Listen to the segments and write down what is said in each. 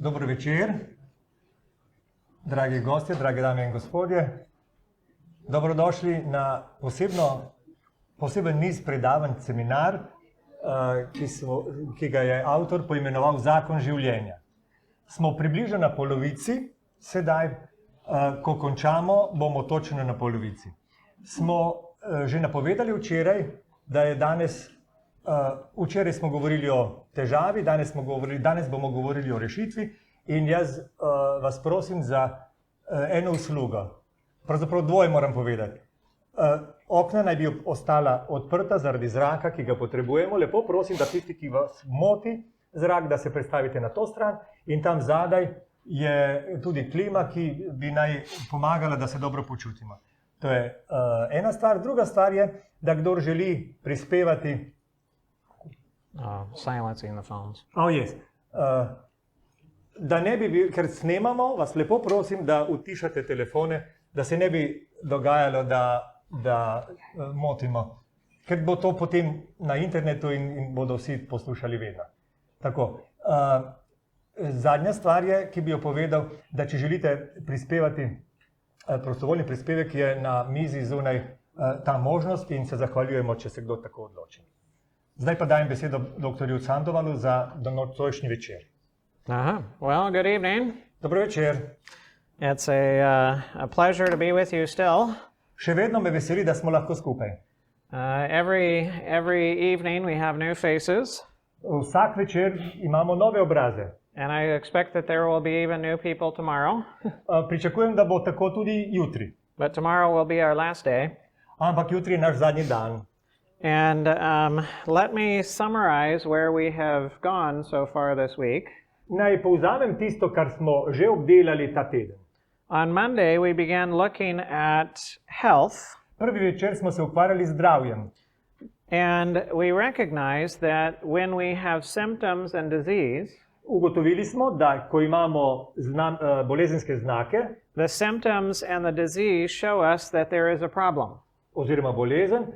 Dobro večer, dragi gostje, drage dame in gospodje. Dobrodošli na poseben niz predavanj, seminar, ki ga je avtor poimenoval Zakon življenja. Smo približno na polovici, sedaj, ko končamo, bomo točno na polovici. Smo že napovedali včeraj, da je včeraj smo govorili o težavi, danes bomo govorili o rešitvi in jaz vas prosim za eno uslugo. Pravzaprav dvoje moram povedati. Okna naj bi ostala odprta zaradi zraka, ki ga potrebujemo. Lepo prosim, da tisti, ki vas moti zrak, da se predstavite na to stran in tam zadaj je tudi klima, ki bi naj pomagala, da se dobro počutimo. To je ena stvar. Druga stvar je, da kdor želi prispevati silencing the phones. Yes. Da ne bi, ker snemamo, vas lepo prosim, da utišate telefone, da se ne bi dogajalo, da motimo. Ker bo to potem na internetu in bodo vsi poslušali vedno. Tako. Zadnja stvar je, ki bi jo povedal, da če želite prispevati prostovoljni prispevek, je na mizi zunaj ta možnost in se zahvaljujemo, če se kdo tako odloči. Zdaj pa dajem besedo dr. Sandovalu za nocojšnji večer. Well, good evening. Dobro večer. It's a pleasure to be with you still. Še vedno me veseli, da smo lahko skupaj. Every evening we have new faces. Vsak večer imamo nove obraze. And I expect that there will be even new people tomorrow. Pričakujem, da bo tako tudi jutri. But tomorrow will be our last day. Ampak jutri je naš zadnji dan. And let me summarize where we have gone so far this week. Naj povzamem tisto, kar smo že obdelali ta teden. On Monday we began looking at health. Prvi večer smo se ukvarjali z zdravjem. And we recognize that when we have symptoms and disease, ugotovili smo, da ko imamo bolezenske znake, the symptoms and the disease show us that there is a problem. Oziroma bolezen,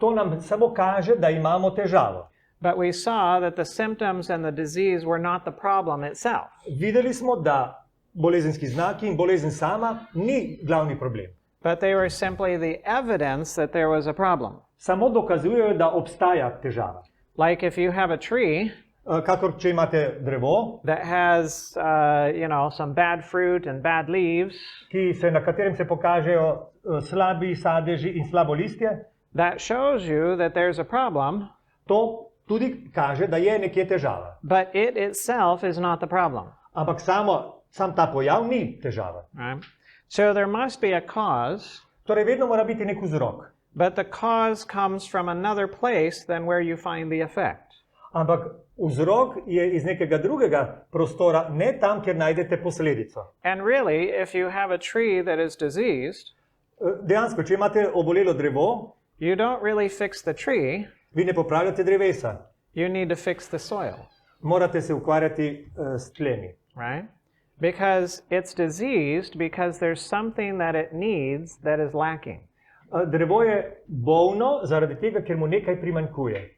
to nam samo kaže, da imamo težavo. But we saw that the symptoms and the disease were not the problem itself. Videli smo, da bolezenski znaki in bolezen sama ni glavni problem. But they were simply the evidence that there was a problem. Samo dokazujejo, da obstaja težava. Like if you have a tree, kakor če imate drevo, that has, some bad fruit and bad leaves, na katerem se pokažejo slabi sadeži in slabo listje, that shows you that there's a problem. To tudi kaže, da je nekje težava. But it itself is not the problem. Ampak sam ta pojav ni težava. Right? So there must be a cause. Torej vedno mora biti nek vzrok. But the cause comes from another place than where you find the effect. Ampak vzrok je iz nekega drugega prostora, ne tam, kjer najdete posledico. And really, if you have a tree that is diseased, dejansko, če imate obolelo drevo, you don't really fix the tree. Vi ne popravljate drevesa. You need to fix the soil. Morate se ukvarjati s tlemi. Right? Because it's diseased because there's something that it needs that is lacking. Drevo je bolno zaradi tega, ker mu nekaj primanjkuje.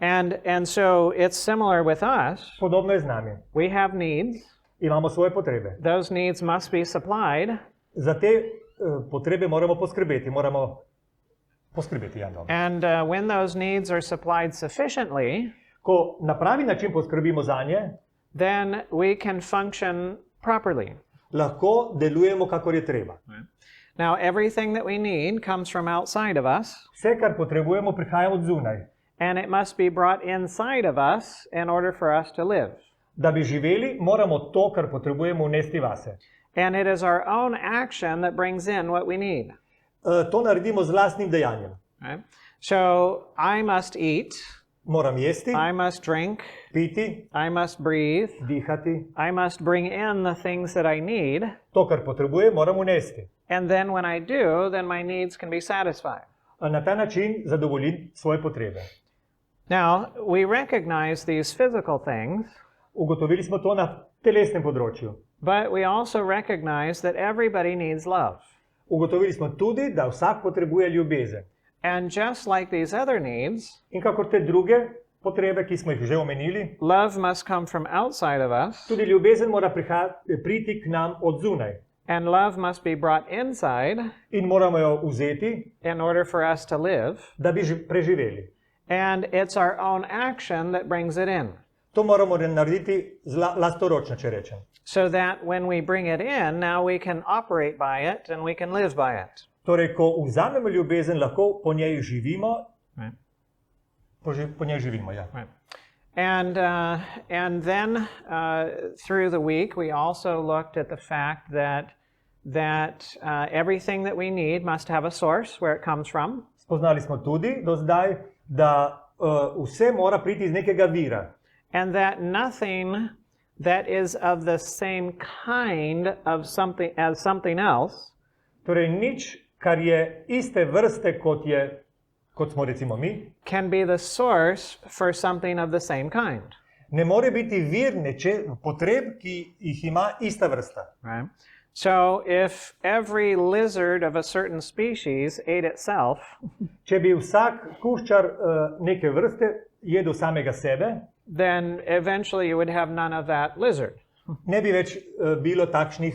And so it's similar with us. Podobno je z nami. We have needs. Imamo svoje potrebe. Those needs must be supplied. Za te potrebe moramo poskrbeti. And when those needs are supplied sufficiently, ko na pravi način poskrbimo zanje, then we can function properly. Lahko delujemo, kakor je treba. Now, everything that we need comes from outside of us. Vse, kar potrebujemo, prihaja od zunaj. And it must be brought inside of us in order for us to live. Da bi živeli, moramo to, kar potrebujemo, vnesti vase. And it is our own action that brings in what we need. To naredimo z lastnim dejanjem. Right? So, I must eat. Moram jesti. I must drink. Piti. I must breathe. Dihati. I must bring in the things that I need. To, kar potrebujem, moram vnesti. And then when I do, then my needs can be satisfied. Na ta način zadovoljim svoje potrebe. Now, we recognize these physical things. Ugotovili smo to na telesnem področju. But we also recognize that everybody needs love. Ugotovili smo tudi, da vsak potrebuje ljubezen. And just like these other needs, in kakor te druge potrebe, ki smo jih že omenili. Love must come from outside of us, Tudi ljubezen mora priti k nam od zunaj and love must be brought inside in moramo jo vzeti, in order for us to live. da bi preživeli. And it's our own action that brings it in. To moramo narediti lastoročno, če rečem. So that when we bring it in, now we can operate by it and we can live by it. Torej, ko vzamemo ljubezen, lahko po njej živimo. Right. Po njej živimo, ja. Right. And then through the week, we also looked at the fact that everything that we need must have a source where it comes from. Spoznali smo tudi do zdaj, da vse mora priti iz nekega vira. And that nothing that is of the same kind of something as something else Torej, nič, kar je iste vrste, kot smo recimo mi, can be the source for something of the same kind. ne more biti vir potreb, ki jih ima ista vrsta. Right? So if every lizard of a certain species ate itself, Če bi vsak kuščar neke vrste jedel samega sebe, then eventually you would have none of that lizard. ne bi več bilo takšnih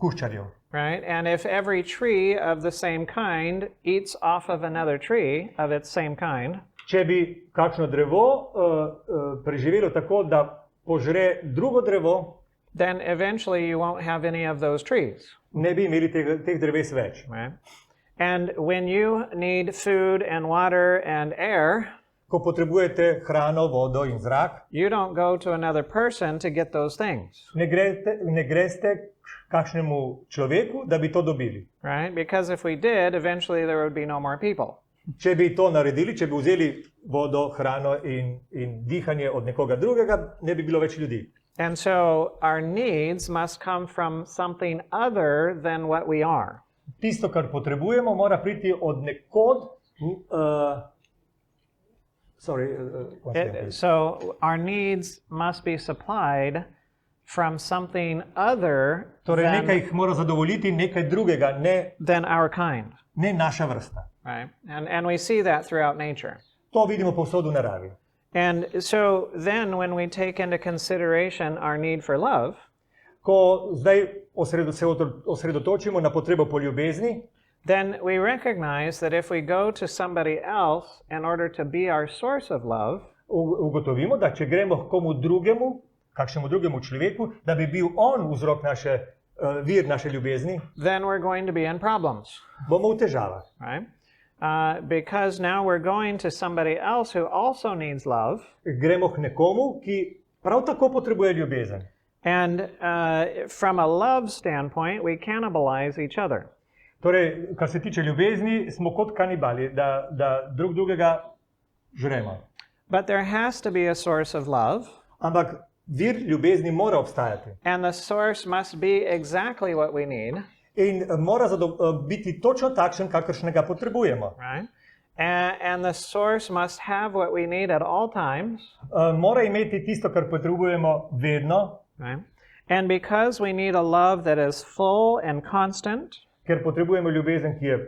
kuščarjev. Right? And if every tree of the same kind eats off of another tree of its same kind, Če bi kakšno drevo preživelo tako, da požre drugo drevo, then eventually you won't have any of those trees. ne bi imeli teh dreves več. Right? And when you need food and water and air, Ko potrebujete hrano, vodo in zrak, you don't go to another person to get those things. ne greste k kakšnemu človeku, da bi to dobili. Right? Because if we did, eventually there would be no more people. Če bi to naredili, če bi vzeli vodo, hrano in dihanje od nekoga drugega, ne bi bilo več ljudi. And so our needs must come from something other than what we are. Tisto, kar potrebujemo, mora priti od nekod. So our needs must be supplied from something other Torej, nekaj jih mora zadovoljiti, nekaj drugega, than our kind. ne naša vrsta. Right? And we see that throughout nature. To vidimo povsod v naravi. And so then when we take into consideration our need for love, Ko zdaj se osredotočimo na potrebo po ljubezni, then we recognize that if we go to somebody else in order to be our source of love, ugotovimo, da če gremo k komu drugemu, kakšnemu drugemu človeku, da bi bil on vzrok vir naše ljubezni, then we're going to be in problems, bomo v težavah. right? Because now we're going to somebody else who also needs love, Gremo k nekomu, ki prav tako potrebuje ljubezen. and from a love standpoint, we cannibalize each other. Torej, kar se tiče ljubezni, smo kot kanibali, da drug drugega žremo. But there has to be a source of love, Ampak vir ljubezni mora obstajati. and the source must be exactly what we need, In mora biti točno takšen, kakršnega potrebujemo. right? And the source must have what we need at all times, Mora imeti tisto, kar potrebujemo vedno, right? And because we need a love that is full and constant, ker potrebujemo ljubezen, ki je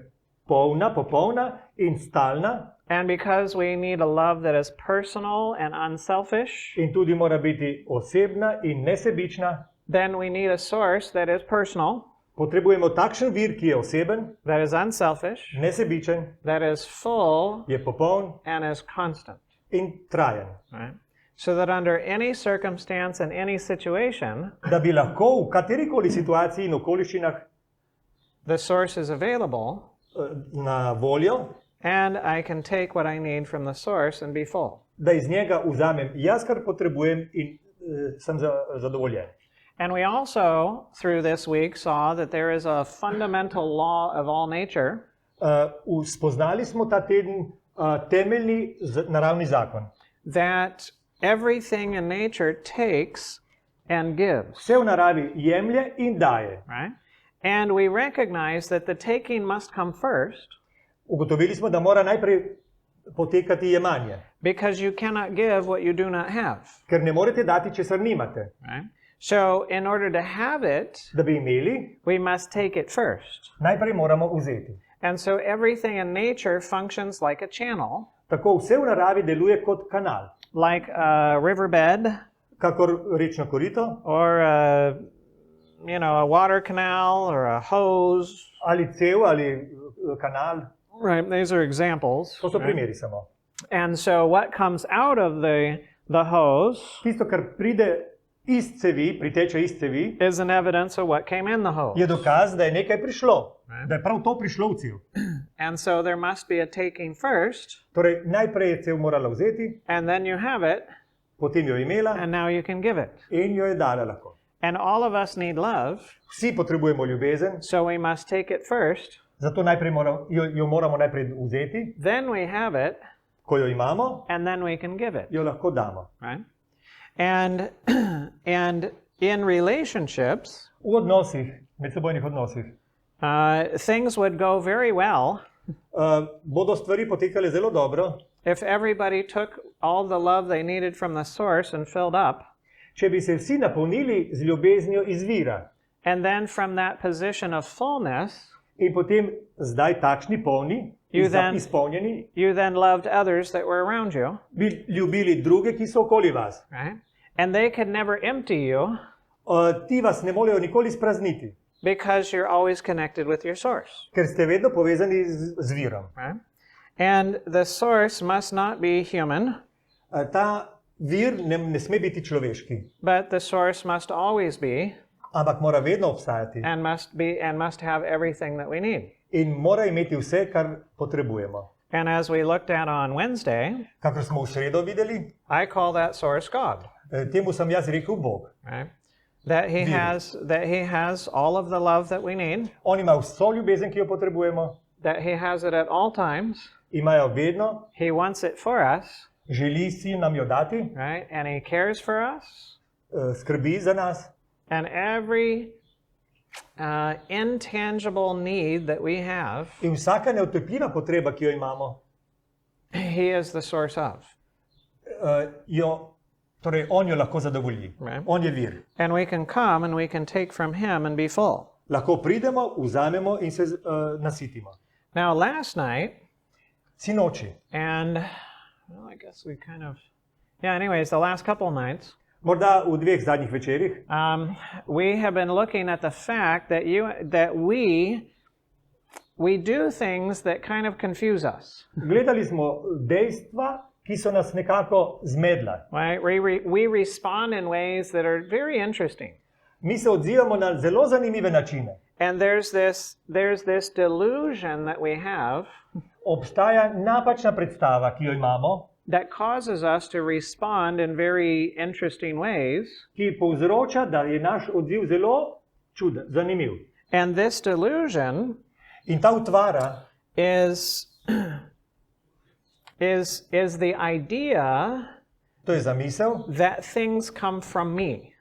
popolna in stalna, and because we need a love that is personal and unselfish, in tudi mora biti osebna in nesebična. then we need a source that is personal, Potrebujemo takšen vir, ki je oseben, that is unselfish, nesebičen, that is full, je popoln and is constant, in trajen. right? So that under any circumstance and any situation, Da bi lahko v katerikoli situaciji in okoliščinah the source is available, na voljo, and I can take what I need from the source and be full. da iz njega vzamem jaz, kar potrebujem in sem zadovoljen. And we also, through this week, saw that there is a fundamental law of all nature Spoznali smo ta teden temeljni naravni zakon. that everything in nature takes and gives, Vse v naravi jemlje in daje. right? And we recognize that the taking must come first Ugotovili smo, da mora najprej potekati jemanje, because you cannot give what you do not have, ker ne morete dati, česar nimate. right? So in order to have it, Da bi imeli, we must take it first. najprej moramo vzeti. And so everything in nature functions like a channel Tako vse v naravi deluje kot kanal, like a riverbed kakor rečno korito or a water canal or a hose. ali cev ali kanal. Right, these are examples. To so right? primeri samo. And so what comes out of the hose Tisto, kar pride iz cevi, priteče iz cevi, is an evidence of what came in the hose. je dokaz, da je nekaj prišlo, da je prav to prišlo v cev. And so there must be a taking first, Torej, najprej je cev morala vzeti, and then you have it, potem jo je imela and now you can give it. in jo je dala lahko. And all of us need love, Vsi potrebujemo ljubezen, so we must take it first. zato najprej jo moramo najprej vzeti, Then we have it, ko jo imamo, and then we can give it. jo lahko damo. Right? And and in relationships, V odnosih, medsebojnih odnosih, things would go very well bodo stvari potekale zelo dobro, if everybody took all the love they needed from the source and filled up, če bi se vsi napolnili z ljubeznijo iz vira and then from that position of fullness, in potem zdaj takšni polni, izpolnjeni, you then loved others that were around you, bi ljubili druge, ki so okoli vas. right? And they could never empty you Ti vas ne morejo nikoli sprazniti, because you're always connected with your source, ker ste vedno povezani z virom. right? And the source must not be human, Ta vir ne sme biti človeški, but the source must always be ampak mora vedno obstajati and must have everything that we need. in mora imeti vse, kar potrebujemo. And as we looked at on Wednesday, Kakor smo v sredo videli, I call that source God, temu sem jaz rekel Bog. right? That he has all of the love that we need, On ima vso ljubezen, ki jo potrebujemo, that he has it at all times. imajo vedno, He wants it for us, želi si nam jo dati, right? And he cares for us. skrbi za nas. And every intangible need that we have, In vsaka neotepljiva potreba, ki jo imamo, he is the source of. torej on jo lahko zadovolji. Right. On je vir. And we can come and we can take from him and be full. Lahko pridemo, vzamemo in se nasitimo. Now, last night, Sinoči, and well, I guess we kind of, anyways, the last couple nights, morda v dveh zadnjih večerih, we have been looking at the fact that we do things that kind of confuse us. gledali smo dejstva, ki so nas nekako zmedla. Right? We respond in ways that are very interesting. Mi se odzivamo na zelo zanimive načine. And there's this delusion that we have Obstaja napačna predstava, ki jo imamo, that causes us to respond in very interesting ways. ki povzroča, da je naš odziv zelo čuden, zanimiv. And this delusion In ta utvara is the idea to je zamisel, that things come from me,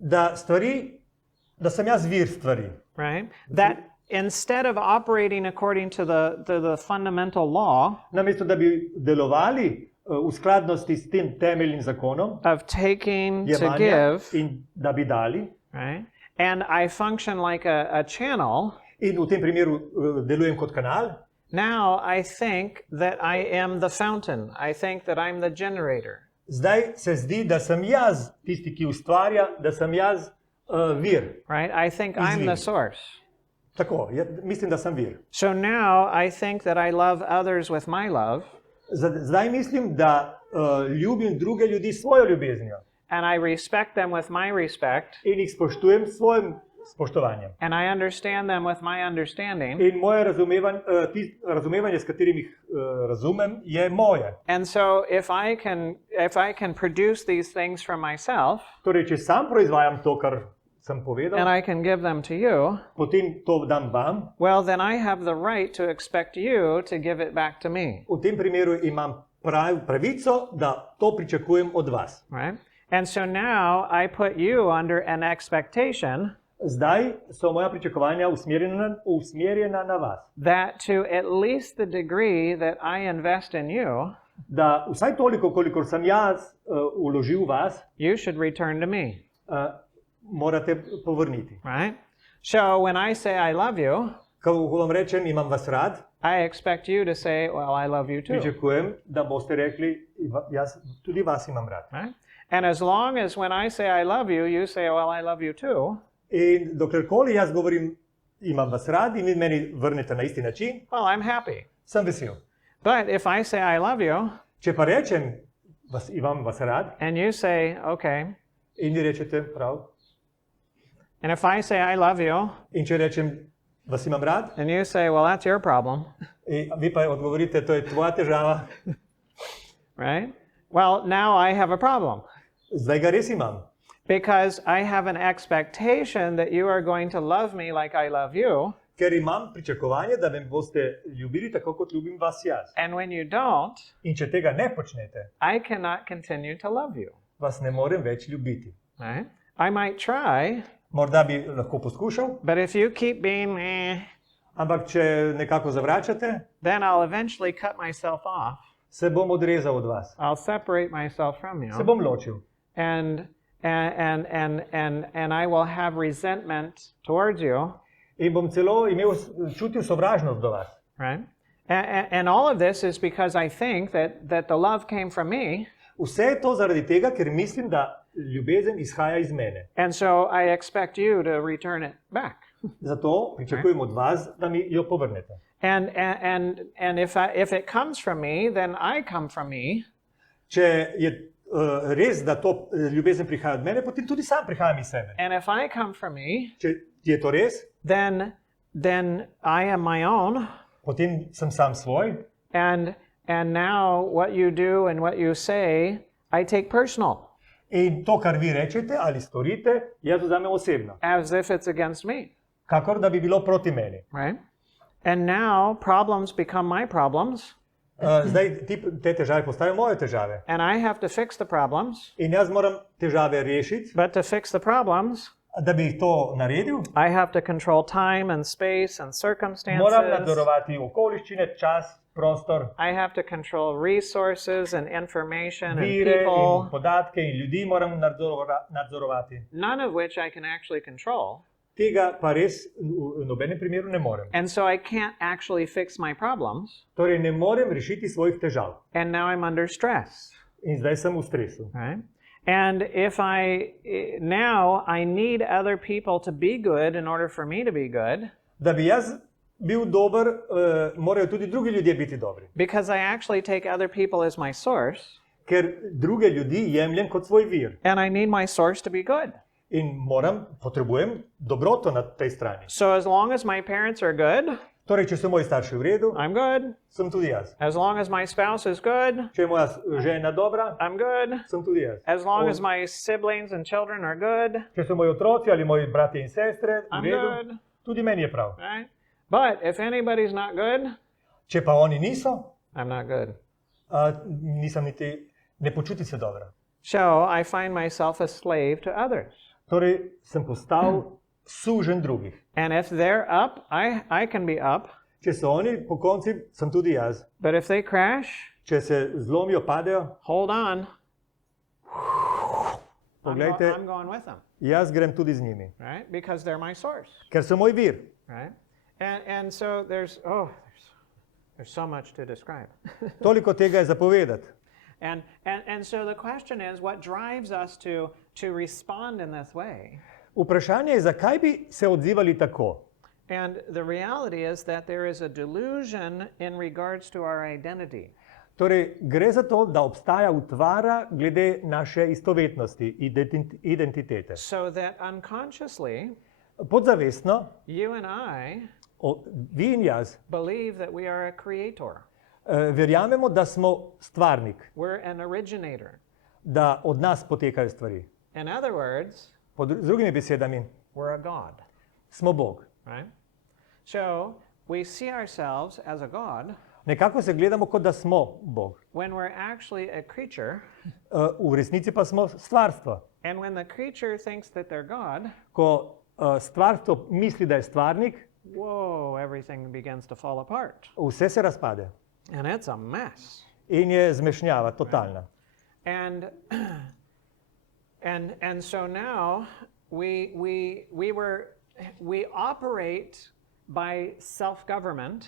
da sem jaz vir stvari. right? That instead of operating according to the fundamental law Namesto da bi delovali v skladnosti s tem temeljnim zakonom, of taking to jemanja give, in da bi dali, right? And I function like a channel. in v tem primeru delujem kot kanal, Now I think that I am the fountain. I think that I'm the generator. zdaj se zdi, da sem jaz tisti, ki ustvarja, da sem jaz vir. Right? I think I'm the Izvir. source. Tako, mislim, da sem vir. So now I think that I love others with my love, Zdaj mislim, da ljubim druge ljudi s svojo ljubeznijo and I respect them with my respect, in jih spoštujem s svojim spoštovanjem. and I understand them with my understanding. In moje razumevanje, s katerim jih razumem, je moje. And so if I can produce these things for myself, Torej, če sam proizvajam to, kar sem povedal, and I can give them to you, potem to dam vam, well, then I have the right to expect you to give it back to me, v tem primeru imam pravico, da to pričakujem od vas. right? And so now I put you under an expectation Zdaj so moja pričakovanja usmerjena na vas. that to at least the degree that I invest in you, Da vsaj toliko, kolikor sem jaz vložil v vas, you should return to me, morate povrniti. right? So when I say I love you, Ko vam rečem, imam vas rad, I expect you to say, well, I love you too. pričakujem, da boste rekli, jaz tudi vas imam rad. Right? And as long as when I say I love you, you say, well, I love you too, In doklerkoli jaz govorim, imam vas rad in vi meni vrnete na isti način, well, I'm happy. sem vesel. But if I say I love you, Če pa rečem, imam vas rad, and you say, okay, in vi rečete, prav, and if I say I love you, in če rečem, vas imam rad, and you say, well, that's your problem, in vi pa odgovorite, to je tvoja težava, right? Well, now I have a problem zdaj ga res imam. because I have an expectation that you are going to love me like I love you. Ker imam pričakovanje, da me boste ljubili tako, kot ljubim vas jaz. And when you don't, In če tega ne počnete, I cannot continue to love you, vas ne morem več ljubiti. right? I might try, Morda bi lahko poskušal, but if you keep being ampak če nekako zavračate, then I'll eventually cut myself off. se bom odrezal od vas. I'll separate myself from Se you, bom ločil. and I will have resentment towards you, In bom celo čutil sovražnost do vas. right? And all of this is because I think that the love came from me, Vse je to zaradi tega, ker mislim, da ljubezen izhaja iz mene. and so I expect you to return it back. Zato pričakujem od vas, da mi jo povrnete. And if it comes from me, then I come from me, Če je res, da to ljubezen prihaja od mene, potem tudi sam prihajam iz sebe. and if I come from me, Če je to res, then I am my own, potem sem sam svoj. and now what you do and what you say, I take personal, In to, kar vi rečete ali storite, jaz vzamem osebno. as if it's against me, Kakor da bi bilo proti meni. right? And now problems become my problems, Zdaj te težave postajajo moje težave. and I have to fix the problems. In jaz moram težave rešiti, But to fix the problems, da bi jih to naredil. I have to control time and space and Moram circumstances. nadzorovati okoliščine, čas, prostor, I have to control resources and information and vire in people, podatke in ljudi moram nadzorovati. none of which I can actually control. Tega pa res v nobenem primeru ne morem. And so I can't actually fix my problems. Torej ne morem rešiti svojih težav. And now I'm under stress, In zdaj sem v stresu. right? And if now I need other people to be good in order for me to be good, Da bi jaz bil dober, morajo tudi drugi ljudje biti dobri. because I actually take other people as my source, Ker druge ljudi jemljem kot svoj vir. and I need my source to be good. In potrebujem dobroto na tej strani. So as long as my parents are good, Torej, če so moji starši v redu, I'm good. sem tudi jaz. As long as my spouse is good, Če je moja žena dobra, I'm good. sem tudi jaz. As long as my siblings and children are good, Če so moji otroci ali moji bratje in sestre v I'm redu, good, tudi meni je prav. right? But if anybody's not good, Če pa oni niso, I'm not good. nisem niti, ne počutim se dobro. So I find myself a slave to others. Torej, sem postal sužen drugih. And if they're up, I can be up. Če so oni po konci, sem tudi jaz. But if they crash, Če se zlomijo, padejo, hold on. poglejte, I'm going with them, jaz grem tudi z njimi, right? Because they're my source, ker so moj vir. right? And so there's so much to describe. Toliko tega je zapovedati. And so the question is, what drives us to respond in this way? Vprašanje je, zakaj bi se odzivali tako? And the reality is that there is a delusion in regards to our identity. Torej, gre za to, da obstaja utvara glede naše istovetnosti, identitete. So that unconsciously, Podzavestno, you and I vi in jaz, believe that we are a creator. verjamemo, da smo stvarnik, We're an originator. da od nas potekajo stvari. In other words, Z drugimi besedami, we're a God, smo Bog. right? So we see ourselves as a God Nekako se gledamo, kot da smo Bog. when we're actually a creature. V resnici pa smo stvarstvo. And when the creature thinks that they're God, Ko stvarstvo misli, da je stvarnik, whoa, everything begins to fall apart. vse se razpade. And it's a mess. In je zmešnjava, totalna. And so now we operate by self-government,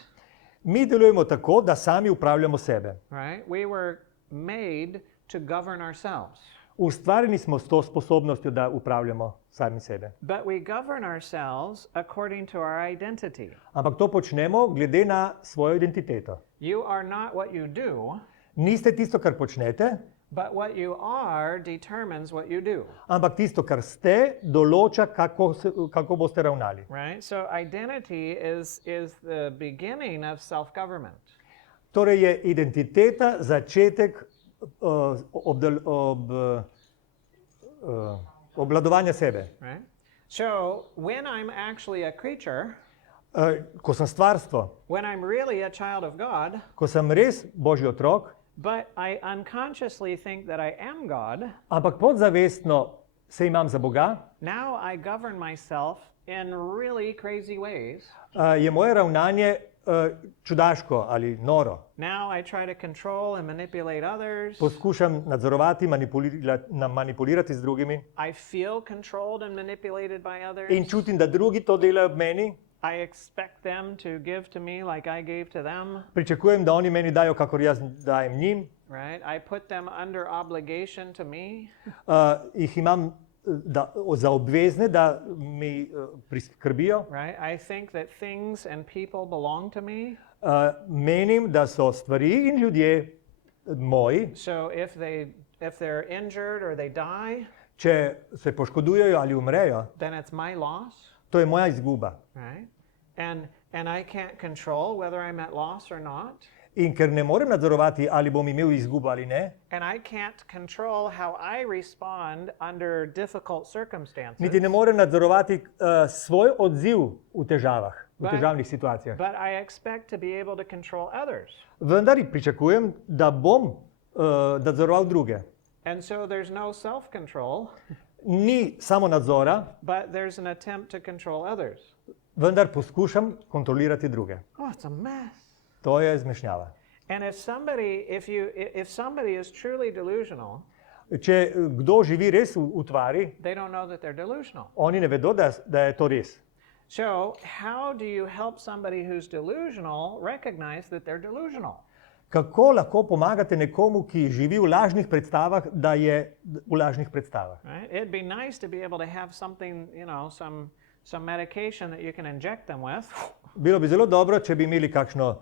Mi delujemo tako, da sami upravljamo sebe. right? We were made to govern ourselves. Ustvarjeni smo s to sposobnostjo, da upravljamo sami sebe. But we govern ourselves according to our identity. Ampak to počnemo glede na svojo identiteto. You are not what you do, Niste tisto, kar počnete, but what you are determines what you do, ampak tisto, kar ste, določa, kako boste ravnali. right? So identity is the beginning of self-government. Torej je identiteta začetek obvladovanja sebe. Right? So when I'm actually a creature, Ko sem stvarstvo, when I'm really a child of God, ko sem res Božji otrok, but I unconsciously think that I am God, ampak podzavestno se imam za Boga, now I govern myself in really crazy ways. je moje ravnanje čudaško ali noro. Now I try to control and manipulate others. Poskušam nadzorovati, manipulirati z drugimi I feel controlled and manipulated by others. in čutim, da drugi to delajo ob meni. I expect them to give to me like I gave to them, Pričakujem, da oni meni dajo, kakor jaz dajem njim. right? I put them under obligation to me. Jih imam za obvezne, da mi priskrbijo. Right? I think that things and people belong to me. Menim, da so stvari in ljudje moji. So if they're injured or they die, Če se poškodujejo ali umrejo, then it's my loss, to je moja izguba. right? And I can't control whether I'm at loss or not. In ker ne morem nadzorovati, ali bom imel izgubo ali ne, And I can't control how I respond under difficult circumstances. niti ne morem nadzorovati svoj odziv v težavah, v težavnih situacijah. But I expect to be able to control others. Vendar pričakujem, da bom nadzoroval druge. And so there's no self-control, Ni samo nadzora, but there's an attempt to control others. vendar poskušam kontrolirati druge. Oh, it's a mess. To je zmešnjava. And if somebody is truly delusional, Če kdo živi res v tvari, they don't know that they're delusional. oni ne vedo, da je to res. So how do you help somebody who's delusional recognize that they're delusional? Kako lahko pomagate nekomu, ki živi v lažnih predstavah, da je v lažnih predstavah? Right? It'd be nice to be able to have something, some medication that you can inject them with. Bilo bi zelo dobro, če bi imeli kakšno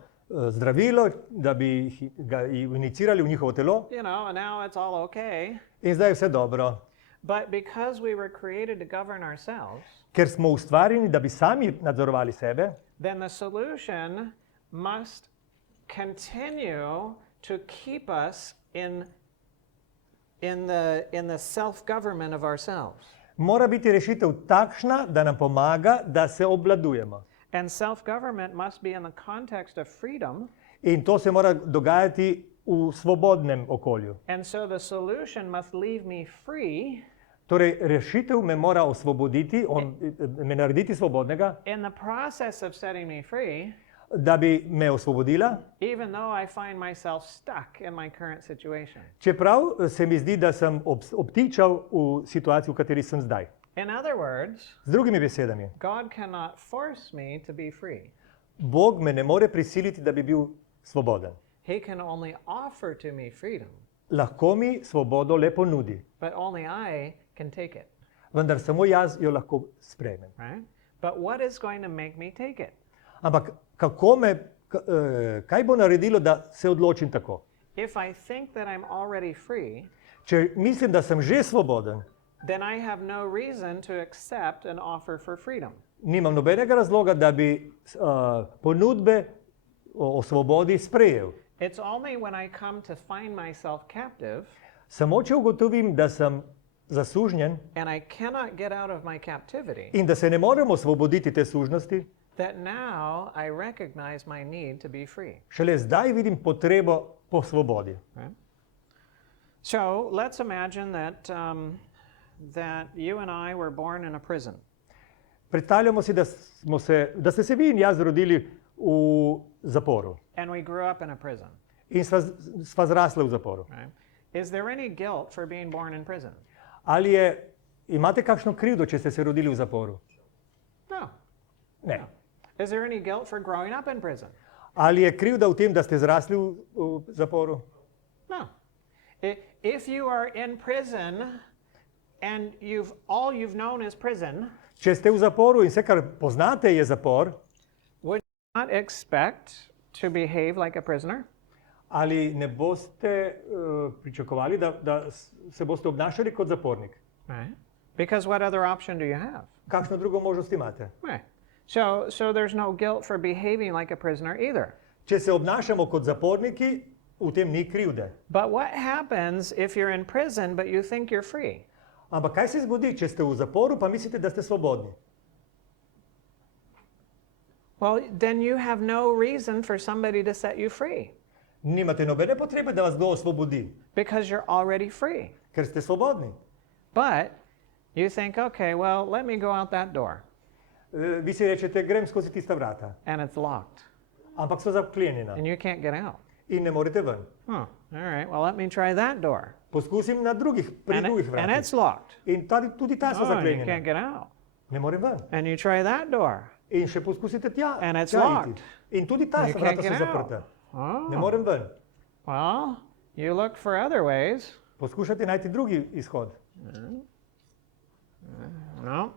zdravilo, da bi ga inicirali v njihovo telo And now it's all okay. in zdaj je vse dobro. But because we were created to govern ourselves, Ker smo ustvarjeni, da bi sami nadzorovali sebe, then the solution must continue to keep us in the self-government of ourselves. mora biti rešitev takšna, da nam pomaga, da se obvladujemo. And self-government must be in the context of freedom. In to se mora dogajati v svobodnem okolju. And so the solution must leave me free Torej, rešitev me mora osvoboditi, me narediti svobodnega, in the process of setting me free, da bi me osvobodila, even though I find myself stuck in my current situation. čeprav se mi zdi, da sem obtičal v situaciji, v kateri sem zdaj. In other words, Z drugimi besedami, God cannot force me to be free. Bog me ne more prisiliti, da bi bil svoboden. He can only offer to me freedom, Lahko mi svobodo le ponudi, but only I can take it, vendar samo jaz jo lahko sprejmem. right? But what is going to make me take it? Ampak kaj bo naredilo, da se odločim tako? If I think that I'm already free, Če mislim, da sem že svoboden, then I have no reason to accept an offer for freedom. nimam nobenega razloga, da bi ponudbe o svobodi sprejel. It's only when I come to find myself captive Samo če ugotovim, da sem zasužnjen and I cannot get out of my captivity, in da se ne moremo osvoboditi te sužnosti, that now I recognize my need to be free. šele zdaj vidim potrebo po svobodi. Right? So let's imagine that you and I were born in a prison. Predstavljamo si, da ste se vi in jaz rodili v zaporu And we grew up in a prison. in sva zrasla v zaporu. Right? Is there any guilt for being born in prison? Imate kakšno krivdo, če ste se rodili v zaporu? No. Ne. Is there any guilt for growing up in prison? Ali je krivda v tem, da ste zrasli v zaporu? No. If you are in prison and all you've known is prison, Če ste v zaporu in vse, kar poznate, je zapor, would you not expect to behave like a prisoner? ali ne boste pričakovali, da se boste obnašali kot zapornik? Right? Because what other option do you have? Kakšno drugo možnost imate? Right. So there's no guilt for behaving like a prisoner either. Če se obnašamo kot zaporniki, v tem ni krivde. But what happens if you're in prison but you think you're free? Ampak kaj se zgodi, če ste v zaporu, pa mislite, da ste svobodni? Well, then you have no reason for somebody to set you free Nimate nobene potrebe, da vas kdo osvobodi, because you're already free. ker ste svobodni. But you think, okay, well, let me go out that door, Vi si rečete, grem skozi tista vrata, and it's locked, ampak so zaklenjena and you can't get out. in ne morete ven. Oh, all right, well, let me try that door. Poskusim pri drugih And vratih. it's locked. In tudi ta so Oh, and you can't zaklenjena. get out. Ne morem ven. And you try that door. In še poskusite tja. And it's tja iti. locked. In tudi ta You so can't vrata get so out. zaprta. Ne Oh, morem ven. well, you look for other ways. Poskušate najti drugi izhod. No,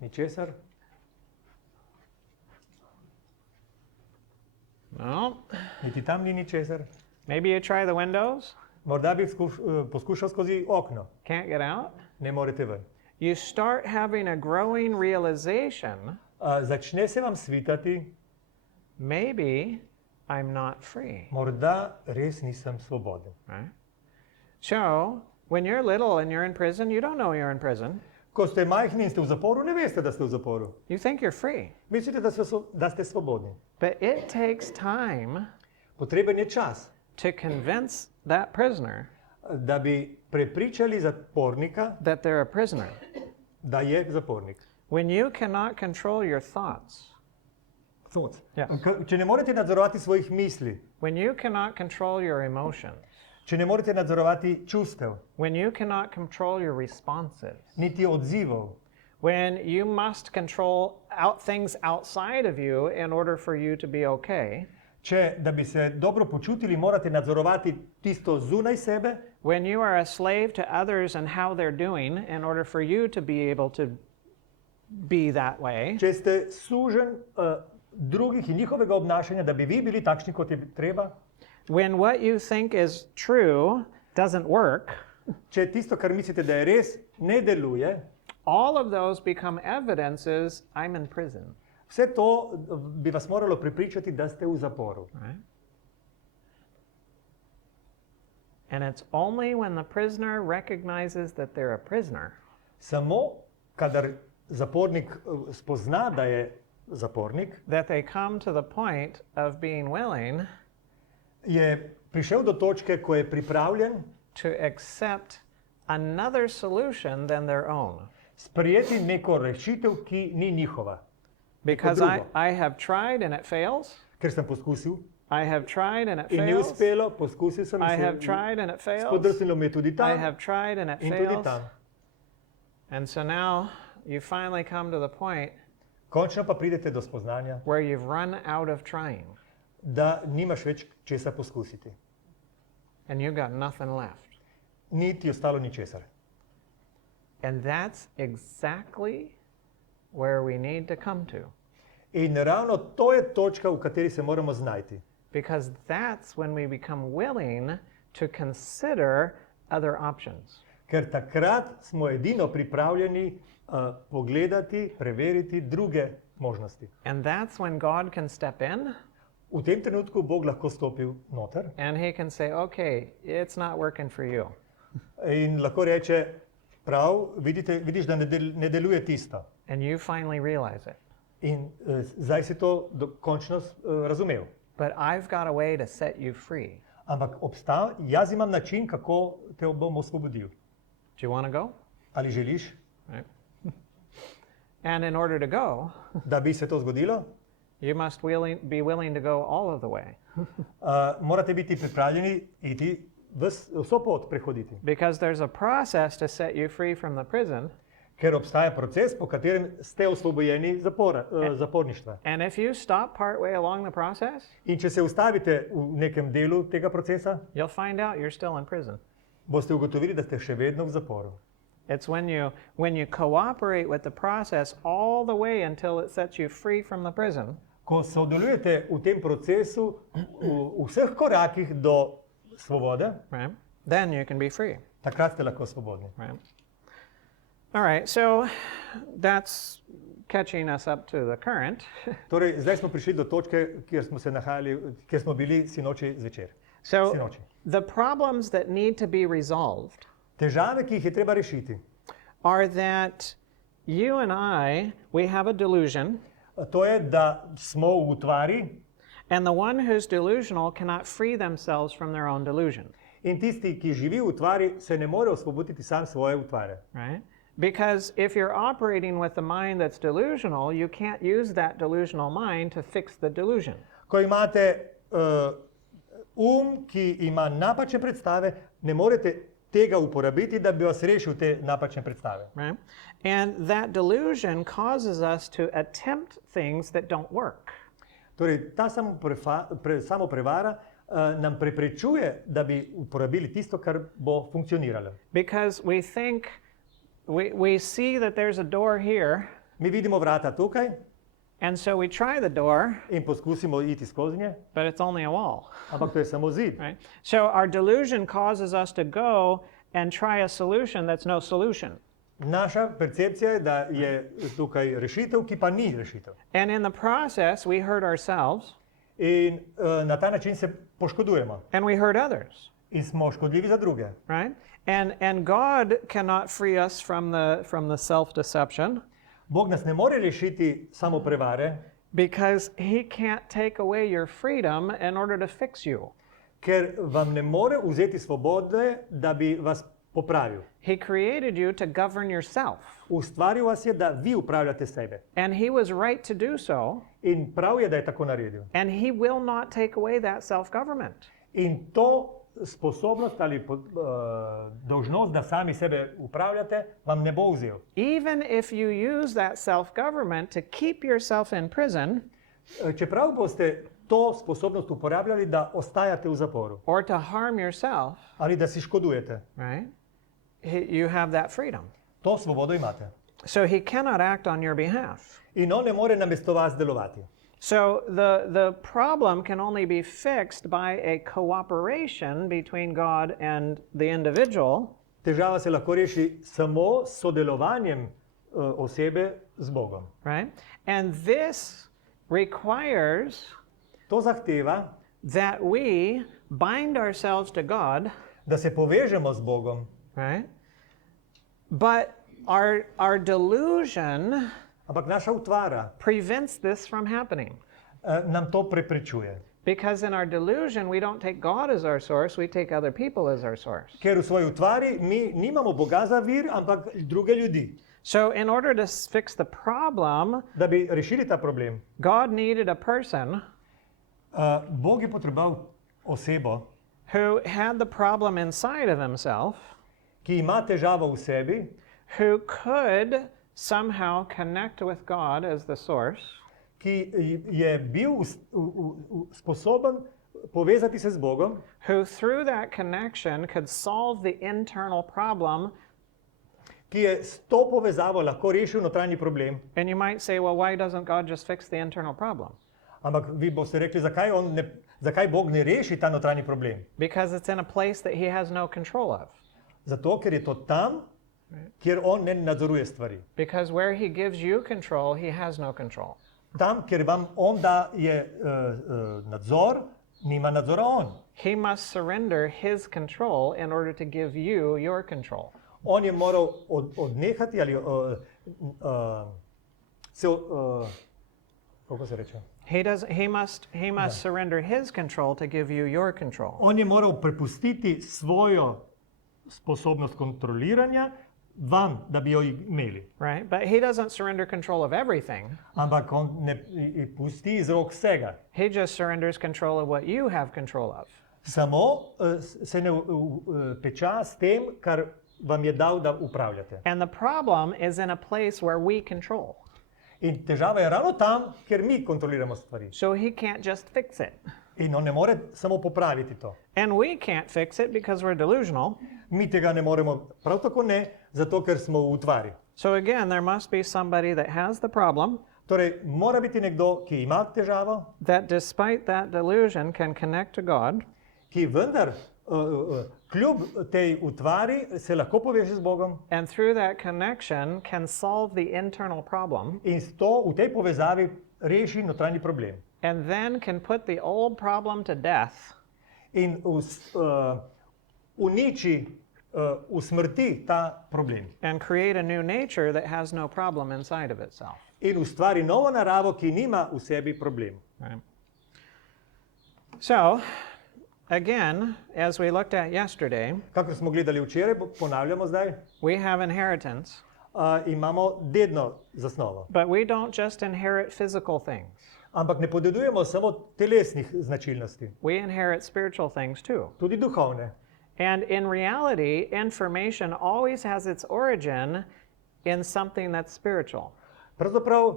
Ničesar. no. Niti tam ni ničesar. Maybe you try the windows, Morda bi poskušal skozi okno. can't get out. Ne morete ven. You start having a growing realization, Začne se vam svitati, maybe I'm not free. morda res nisem svoboden. Right? So, when you're little and you're in prison, you don't know you're in prison. Ko ste majhni in ste v zaporu, ne veste, da ste v zaporu. You think you're free. Mislite, da ste svobodni. But it takes time Potreben je čas, to convince that prisoner da bi prepričali zapornika, that they're a prisoner. da je zapornik. When you cannot control your thoughts, Yes. Če ne morete nadzorovati svojih misli, when you cannot control your emotions, če ne morete nadzorovati čustev, when you cannot control your responses, niti odzivov, when you must control things outside of you in order for you to be okay, če da bi se dobro počutili, morate nadzorovati tisto zunaj sebe, when you are a slave to others and how they're doing in order for you to be able to be that way, če ste suženj drugih in njihovega obnašanja, da bi vi bili takšni, kot je treba, when what you think is true doesn't work, če tisto, kar mislite, da je res, ne deluje, all of those become evidences I'm in prison. vse to bi vas moralo prepričati, da ste v zaporu. Right? And it's only when the prisoner recognizes that they're a prisoner Samo, kadar zapornik spozna, da je zapornik, that they come to the point of being willing je prišel do točke, ko je pripravljen to accept another solution than their own. sprejeti neko rešitev, ki ni njihova. Because drugo. I have tried and it fails. Ker sem poskusil I have tried and it in ni fails. uspelo, poskusil sem I in have tried and it fails. spodrsnilo mi je tudi I tam have tried and it in tudi fails. tam. And so now you finally come to the point Končno pa pridete do spoznanja, where you've run out of trying da nimaš več česa poskusiti. and you've got nothing left. Ni ti ostalo ničesar. And that's exactly where we need to come to, In ravno to je točka, v kateri se moramo znajti. because that's when we become willing to consider other options. Ker takrat smo edino pripravljeni pogledati, preveriti druge možnosti. And that's when God can step in V tem trenutku Bog lahko stopi noter and he can say, okay, it's not working for you. in lahko reče, prav, vidiš, da ne deluje tisto. And you finally realize it. In zdaj si to dokončno razumel. But I've got a way to set you free. Ampak jaz imam način, kako te bom osvobodil. Do you want to go? Ali želiš, Right. And in order to go, da bi se to zgodilo? you must be willing to go all of the way. Morate biti pripravljeni iti vso pot prehoditi. Because there's a process to set you free from the prison, Ker obstaja proces, po katerem ste osvobojeni zaporništva. And if you stop partway along the process, In če se ustavite v nekem delu tega procesa, you'll find out you're still in prison. boste ugotovili, da ste še vedno v zaporu. It's when you cooperate with the process all the way until it sets you free from the prison, Ko sodelujete v tem procesu, v vseh korakih do svobode, right? Then you can be free, takrat ste lahko svobodni. right? All right, so that's catching us up to the current. Torej, zdaj smo prišli do točke, kjer smo se nahajali, kjer smo bili sinoči zvečer. So Sinoči. the problems that need to be resolved Težave, ki jih je treba rešiti, are that you and we have a delusion, to je, da smo v utvari and the one who's delusional cannot free themselves from their own delusion, in tisti, ki živi v utvari, se ne more osvoboditi sam svoje utvare. right? Because if you're operating with a mind that's delusional, you can't use that delusional mind to fix the delusion. Ko imate ki ima napačne predstave, ne morete tega uporabiti, da bi vas rešil te napačne predstave. Right? And that delusion causes us to attempt things that don't work. Torej, ta samoprevara nam preprečuje, da bi uporabili tisto, kar bo funkcioniralo. Because we think, we see that there's a door here, Mi vidimo vrata tukaj and so we try the door, in poskusimo iti skozi nje, but it's only a wall. ampak to je samo zid. Right? So our delusion causes us to go and try a solution that's no solution. Naša percepcija je, da je tukaj rešitev, ki pa ni rešitev. And in the process, we hurt ourselves In na ta način se poškodujemo and we hurt others. in smo škodljivi za druge. Right? And God cannot free us from the self-deception Bog nas ne more rešiti samo prevare, because He can't take away your freedom in order to fix you. ker vam ne more vzeti svobode, da bi vas popravil. He created you to govern yourself, Ustvaril vas je, da vi upravljate sebe. and He was right to do so, In prav je, da je tako naredil. and He will not take away that self-government. In to sposobnost ali dolžnost, da sami sebe upravljate, vam ne bo vzel. Even if you use that self-government to keep yourself in prison Čeprav boste to sposobnost uporabljali, da ostajate v zaporu or to harm yourself, ali da si škodujete, right? You have that freedom. to svobodo imate. So He cannot act on your behalf. In on ne more namesto vas delovati. So the problem can only be fixed by a cooperation between God and the individual, Težava se lahko reši samo s sodelovanjem osebe z Bogom. right? And this requires To zahteva, that we bind ourselves to God, da se povežemo z Bogom, right? But our delusion ampak naša utvara prevents this from happening. nam to preprečuje. Because in our delusion, we don't take God as our source, we take other people as our source. Ker v svoji utvari mi nimamo Boga za vir, ampak druge ljudi. So, in order to fix the problem, Da bi rešili ta problem, God needed a person Bog je potreboval osebo, who had the problem inside of himself, ki ima težavo v sebi, who could somehow connect with God as the source, ki je bil sposoben povezati se z Bogom, who through that connection could solve the internal problem. ki je s to povezavo lahko rešil notranji problem. And you might say, well, why doesn't God just fix the internal problem? Ampak vi boste rekli, zakaj Bog ne reši ta notranji problem? Because it's in a place that He has no control of. Zato, ker je to tam, kjer on ne nadzoruje stvari. Because where He gives you control, He has no control. Tam, kjer vam on daje nadzor, nima nadzora on. He must surrender His control in order to give you your control. On je moral odnehati ali kako se reče? He must surrender His control to give you your control. On je moral prepustiti svojo sposobnost kontroliranja vam, da bi jo imeli. Right? But He doesn't surrender control of everything. Ampak on ne pusti iz rok vsega. He just surrenders control of what you have control of. Samo se ne peča s tem, kar vam je dal, da upravljate. And the problem is in a place where we control. In težava je ravno tam, kjer mi kontroliramo stvari. So he can't just fix it. In on ne more samo popraviti to. And we can't fix it because we're delusional. Mi tega ne moremo, prav tako ne, zato ker smo v utvari. So again, there must be somebody that has the problem, Torej, mora biti nekdo, ki ima težavo, that despite that delusion can connect to God, ki vendar kljub tej utvari se lahko poveže z Bogom and through that connection can solve the internal problem, in s to v tej povezavi reši notranji problem. and then can put the old problem to death, In uniči, usmrti ta problem. and create a new nature that has no problem inside of itself. In ustvari novo naravo, ki nima v sebi problem. Right? So, again, as we looked at yesterday, Kakor smo gledali včeraj, ponavljamo zdaj, we have inheritance, imamo dedno zasnovo. but we don't just inherit physical things. Ampak ne podedujemo samo telesnih značilnosti, We inherit spiritual things too. tudi duhovne. And in reality, information always has its origin in something that's spiritual. Pravzaprav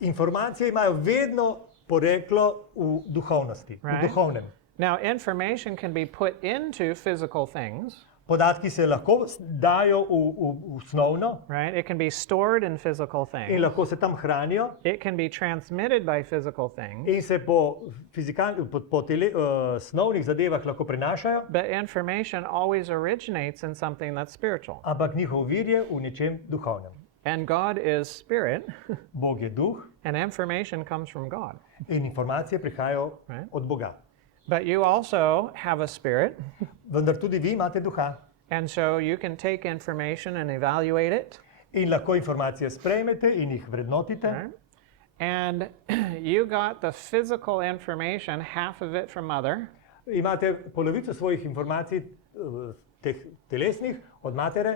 informacije imajo vedno poreklo v duhovnosti, Right. v duhovnem. Now, information can be put into physical things, Podatki se lahko dajo v osnovno right? It can be stored in physical in things. lahko se tam hranijo It can be transmitted by physical things. in se po snovnih zadevah lahko prenašajo, But information always originates in something that's spiritual. ampak njihov vir je v nečem duhovnem. And God is spirit, Bog je duh and information comes from God. in informacije prihajajo Right. od Boga. But you also have a spirit, Vendar tudi vi imate duha and so you can take information and evaluate it. in lahko informacije sprejmete in jih vrednotite. Right? And you got the physical information, half of it from mother, Imate polovico svojih informacij, teh telesnih, od matere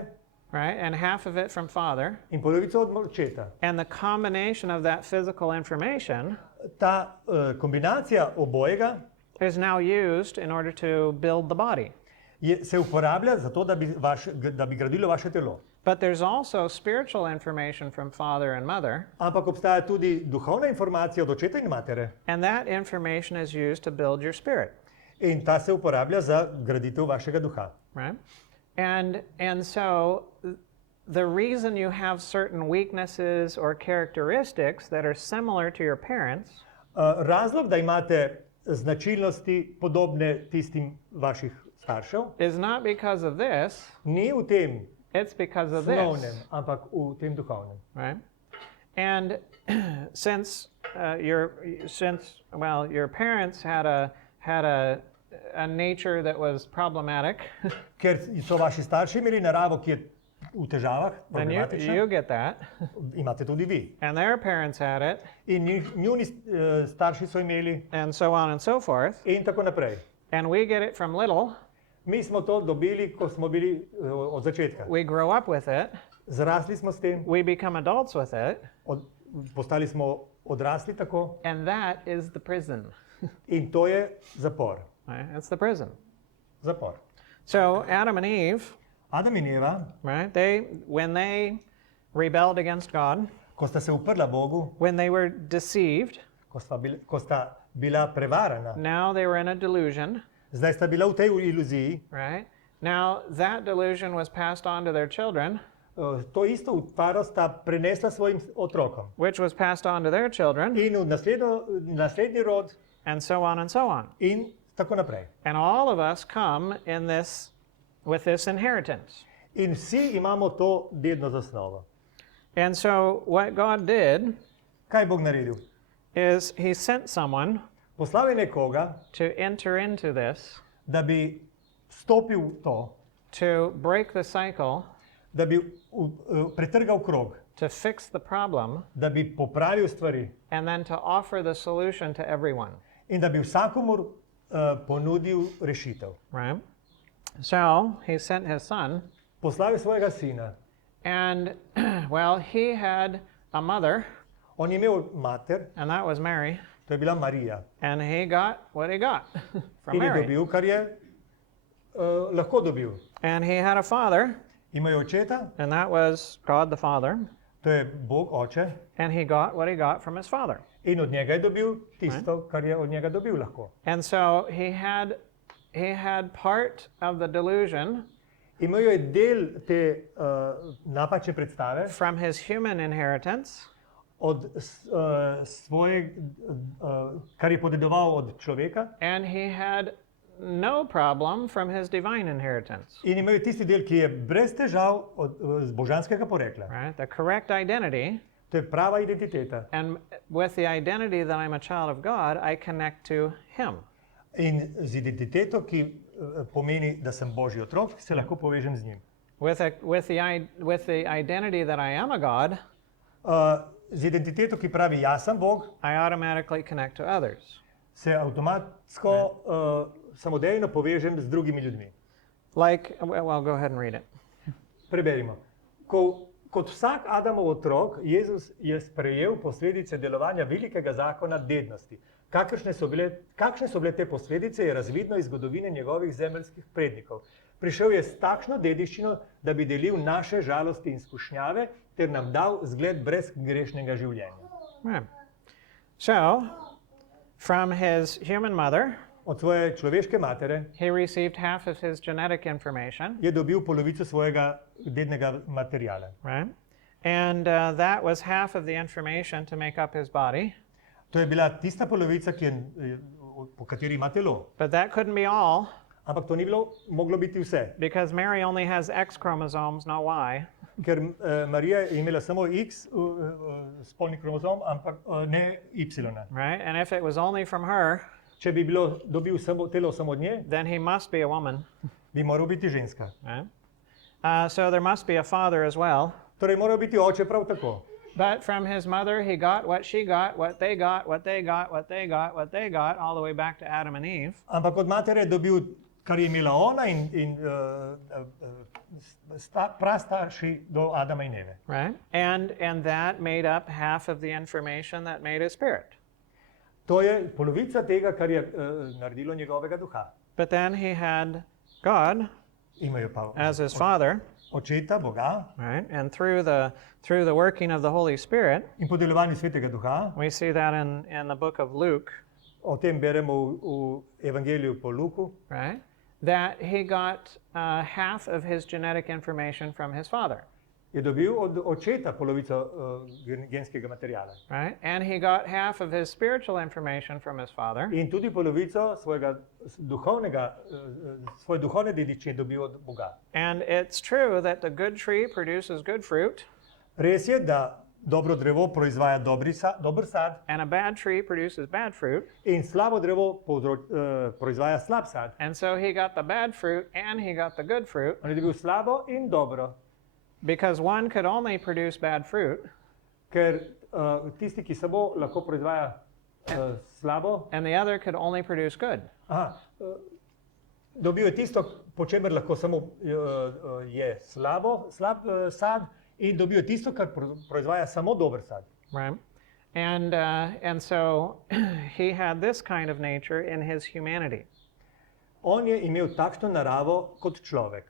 right? And half of it from father. in polovico od očeta. And the combination of that physical information Ta kombinacija obojega is now used in order to build the body. se uporablja za to, da bi gradilo vaše telo. But there's also spiritual information from father and mother, Ampak obstaja tudi duhovna informacija od očeta in matere. and that information is used to build your spirit, In ta se uporablja za graditev vašega duha. right? And so the reason you have certain weaknesses or characteristics that are similar to your parents Razlog, da imate značilnosti podobne tistim vaših staršev, is not because of this, ni v tem it's because of slovnem, this, ampak v tem duhovnem. right? And since your parents had a nature that was problematic, Ker so vaši starši imeli naravo, ki je v težavah, then you problematična, get that. imate tudi vi. And their parents had it, In njuni starši so imeli and so on and so forth. in tako naprej. And we get it from little. Mi smo to dobili, ko smo bili od začetka. We grow up with it. Zrasli smo s tem, We become adults with it. postali smo odrasli tako And that is the prison. in to je zapor. Right? It's the prison. Zapor. So Adam and Eve, Adam in Eva, right? When they rebelled against God, ko sta se uprla Bogu, when they were deceived, ko sta bila prevarana, now they were in a delusion, zdaj sta bila v tej iluziji, right? Now that delusion was passed on to their children, to isto utvaro sta prenesla svojim otrokom. which was passed on to their children, In v naslednji rod and so on and so on. in tako naprej. And all of us come with this inheritance. In vsi imamo to dedno zasnovo. And so what God did Kaj je Bog naredil? is he sent someone Poslal je nekoga, to enter into this, da bi stopil v to, to break the cycle, da bi pretrgal krog, to fix the problem, da bi popravil stvari and then to offer the solution to everyone, in da bi vsakomur ponudil rešitev. right? So he sent his son, Poslal je svojega sina. and well, he had a mother, On je imel mater, and that was Mary, to je bila Marija. and he got what he got from In je Mary. dobil, kar je lahko dobil. And he had a father, imajo očeta, and that was God the Father, to je Bog oče, and he got what he got from his father. in od njega je dobil tisto, kar je od njega dobil lahko. And so he had part of the delusion Imel je del te napačne predstave from his human inheritance, od svoje, kar je podedoval od človeka, and he had no problem from his divine inheritance. in imel je tisti del, ki je brez težav z božanskega porekla. Right? The correct identity, To je prava identiteta. and with the identity that I'm a child of God, I connect to him. In z identiteto, ki pomeni, da sem Božji otrok, se lahko povežem z njim. With the identity that I am a God, Z identiteto, ki pravi, jaz sem Bog, I automatically connect to others. se avtomatsko samodejno povežem z drugimi ljudmi. Like, well, go ahead and read it. Preberimo. Kot vsak Adamov otrok, Jezus je sprejel posledice delovanja velikega zakona dednosti. Kakšne so bile te posledice, je razvidno iz zgodovine njegovih zemeljskih prednikov. Prišel je s takšno dediščino, da bi delil naše žalosti in skušnjave, ter nam dal zgled brezgrešnega življenja. Right. So, from his human mother, Od svoje človeške matere he received half of his genetic information, je dobil polovico svojega dednega materiala. right? And that was half of the information to make up his body. To je bila tista polovica, po kateri ima telo. But that couldn't be all, Ampak to ni moglo biti vse, because Mary only has X chromosomes, no Y. ker Marija je imela samo X spolni kromozom, ampak ne Y. Right? And if it was only from her, Če bi dobil telo samo od nje, then he must be a woman. bi moral biti ženska. Right? So there must be a father as well. Torej moral biti oče prav tako. But from his mother, he got what she got, what they got, what they got, what they got, what they got, all the way back to Adam and Eve. Ampak od matere je dobil, kar je imela ona in prastarši do Adama in Eve. Right? And that made up half of the information that made his spirit. To je polovica tega, kar je naredilo njegovega duha. But then he had God Imajo pa as his father, očeta, Boga, right? And through the working of the Holy Spirit, in po delovanju svetega duha. we see that in the book of Luke, O tem beremo v Evangeliju po Luku, right? That he got half of his genetic information from his father, je dobil od očeta polovico genskega materijala. right? And he got half of his spiritual information from his father, In tudi polovico svoje duhovne dediščine je dobil od Boga. and it's true that the good tree produces good fruit, Res je, da dobro drevo proizvaja dober sad and a bad tree produces bad fruit. in slabo drevo proizvaja slab sad. And so he got the bad fruit and he got the good fruit, On je dobil slabo in dobro, because one could only produce bad fruit, ker tisti, ki samo lahko proizvaja slabo, and the other could only produce good. dobil je tisto, po čemer lahko samo je slab sad, in dobil je tisto, kar proizvaja samo dober sad. Right? And so he had this kind of nature in his humanity. On je imel takšno naravo kot človek.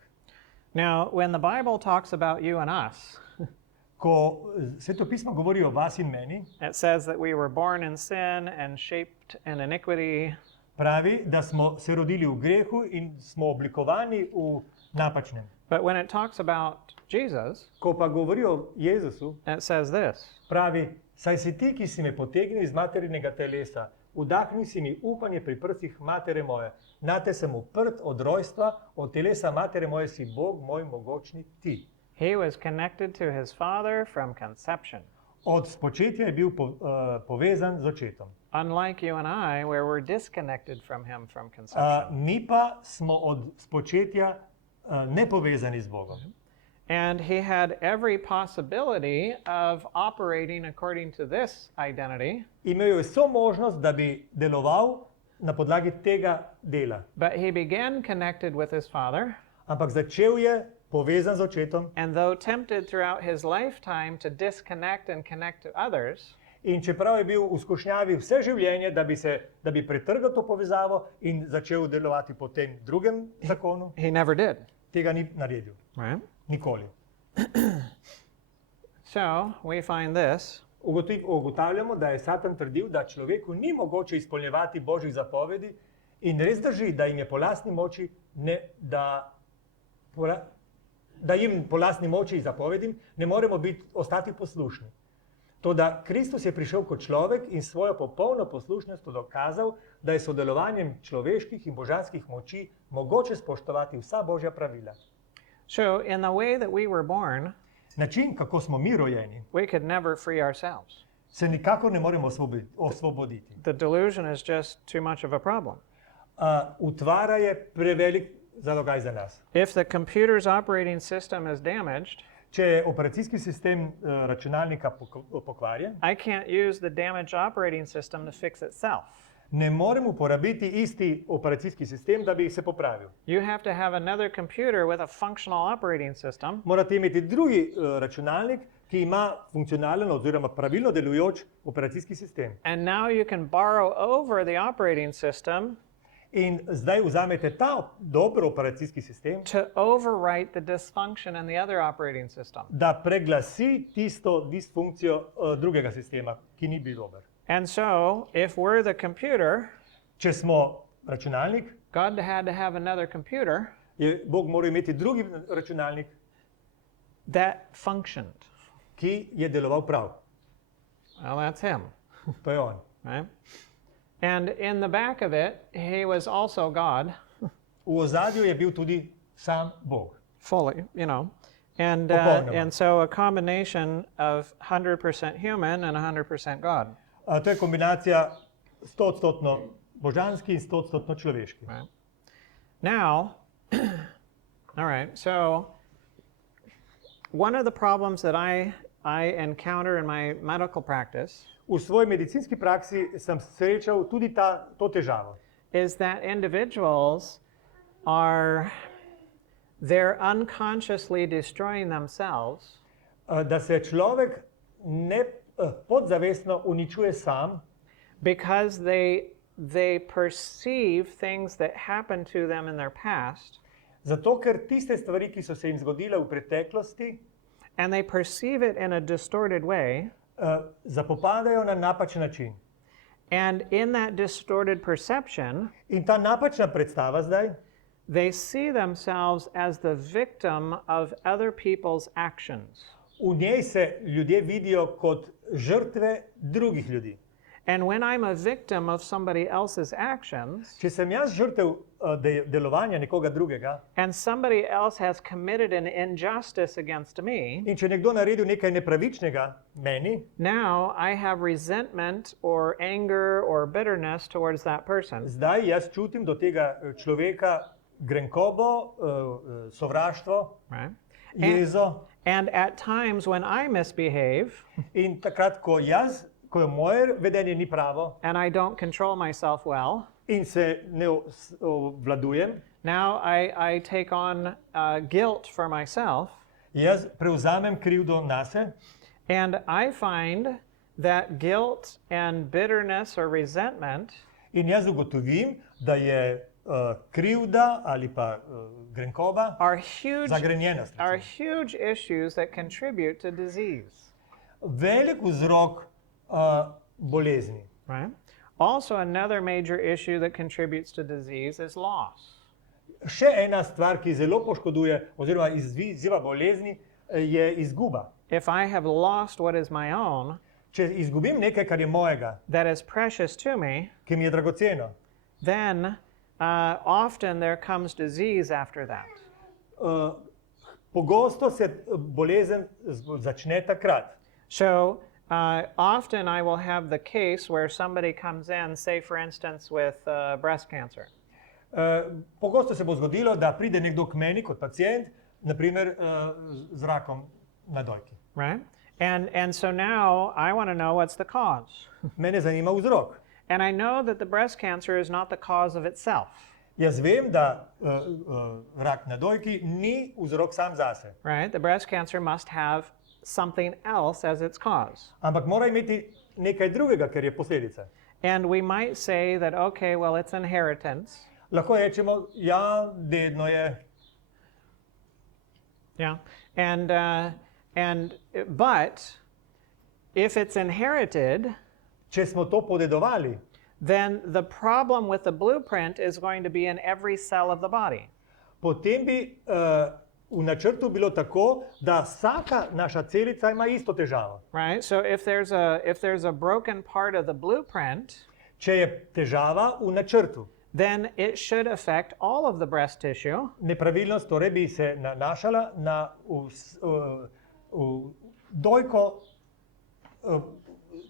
Now, when the Bible talks about you and us, Ko Svetopismo govori o vas in meni, it says that we were born in sin and shaped in iniquity, pravi, da smo se rodili v grehu in smo oblikovani v napačnem. but when it talks about Jesus, Ko pa govori o Jezusu, it says this: pravi, saj si ti, ki si me potegnil iz materinega telesa, vdahnil si mi upanje pri prstih matere moje. Nate sem uprt od rojstva, od telesa matere moje si Bog moj mogočni ti. he was connected to his father from conception, Od spočetja je bil povezan z očetom. unlike you and I, where we're disconnected from him from conception. Mi pa smo od spočetja nepovezani z Bogom. And he had every possibility of operating according to this identity, Imel je vso možnost, da bi deloval na podlagi tega dela. but he began connected with his father, Ampak začel je povezan z očetom and though tempted throughout his lifetime to disconnect and connect to others, in čeprav je bil v skušnjavi vse življenje, da bi pretrgal to povezavo in začel delovati po tem drugem zakonu, he never did. tega ni naredil. right? Nikoli. So we find this. Ugotavljamo, da je Satan trdil, da človeku ni mogoče izpolnjevati božjih zapovedi in res drži, da jim je po lastni moči, da jim po lastni moči zapovedim ne moremo ostati poslušni. Toda Kristus je prišel kot človek in svojo popolno poslušnost dokazal, da je sodelovanjem človeških in božanskih moči mogoče spoštovati vsa božja pravila. So in the way that we were born, Način, kako smo mi rojeni, we could never free ourselves. se nikakor ne moremo osvoboditi. The delusion is just too much of a problem. Utvara je prevelik zalogaj za nas. If the computer's operating system is damaged, Če je operacijski sistem računalnika pokvarjen, I can't use the damaged operating system to fix itself. ne morem uporabiti isti operacijski sistem, da bi se popravil. You have to have another computer with a functional operating system, Morate imeti drugi računalnik, ki ima funkcionalen oziroma pravilno delujoč operacijski sistem. and now you can borrow over the operating system In zdaj vzamete ta dober operacijski sistem, to overwrite the dysfunction in the other operating system. da preglasi tisto disfunkcijo drugega sistema, ki ni bil dober. And so, if we're the computer, Če smo računalnik, God had to have another computer je Bog moral imeti drugi računalnik, that functioned. ki je deloval prav. Well, that's him, To je on. right? And in the back of it, he was also God, V ozadju je bil tudi sam Bog. fully, you know. And, Popolnoma. and so a combination of 100% human and 100% God. To je kombinacija 100% božanski in 100% človeški. Right. Now, all right, so one of the problems that I encounter in my medical practice V svoji medicinski praksi sem srečal tudi to težavo. is that individuals they're unconsciously destroying themselves Da se človek podzavestno uničuje sam, because they perceive things that happened to them in their past, zato ker tiste stvari, ki so se jim zgodile v preteklosti, and they perceive it in a distorted way. zapopadajo na napačen način. And in that distorted perception, In ta napačna predstava zdaj, they see themselves as the victim of other people's actions. v njej se ljudje vidijo kot žrtve drugih ljudi. And when I'm a victim of somebody else's actions, Če sem jaz žrtev delovanja nekoga drugega and somebody else has committed an injustice against me, in če nekdo naredil nekaj nepravičnega meni, now I have resentment or anger or bitterness towards that person. zdaj jaz čutim do tega človeka grenkobo, sovraštvo, Right? jezo. And at times when I misbehave In takrat, ko je moje vedenje ni pravo and I don't control myself well, in se ne obvladujem, now I take on guilt for myself. jaz prevzamem krivdo nase And I find that guilt and bitterness or resentment in jaz ugotovim, da je krivda ali pa grenkoba, are huge, zagrenjenost, are recimo, huge issues that contribute to disease. velik vzrok bolezni. Right? Also, another major issue that contributes to disease is loss. Še ena stvar, ki zelo poškoduje oziroma izziva bolezni, je izguba. If I have lost what is my own, Če izgubim nekaj, kar je mojega, that is precious to me, ki mi je dragoceno, then often there comes disease after that. pogosto se bolezen začne takrat. So often I will have the case where somebody comes in, say for instance with breast cancer. Pogosto se bo zgodilo, da pride nekdo k meni kot pacient, naprimer z rakom na dojki. Right? And so now I want to know what's the cause. Mene zanima vzrok. And I know that the breast cancer is not the cause of itself. Jaz vem, da rak na dojki ni vzrok sam zase, Right? The breast cancer must have something else as its cause. ampak mora imeti nekaj drugega, ker je posledica. And we might say that, okay, well, it's inheritance. Lahko rečemo, ja, dedno je. Yeah. But if it's inherited, Če smo to podedovali, then the problem with the blueprint is going to be in every cell of the body. potem bi v načrtu bilo tako, da vsaka naša celica ima isto težavo. Right? So if there's a broken part of the blueprint, Če je težava v načrtu, then it should affect all of the breast tissue, nepravilnost torej bi se nanašala na dojko,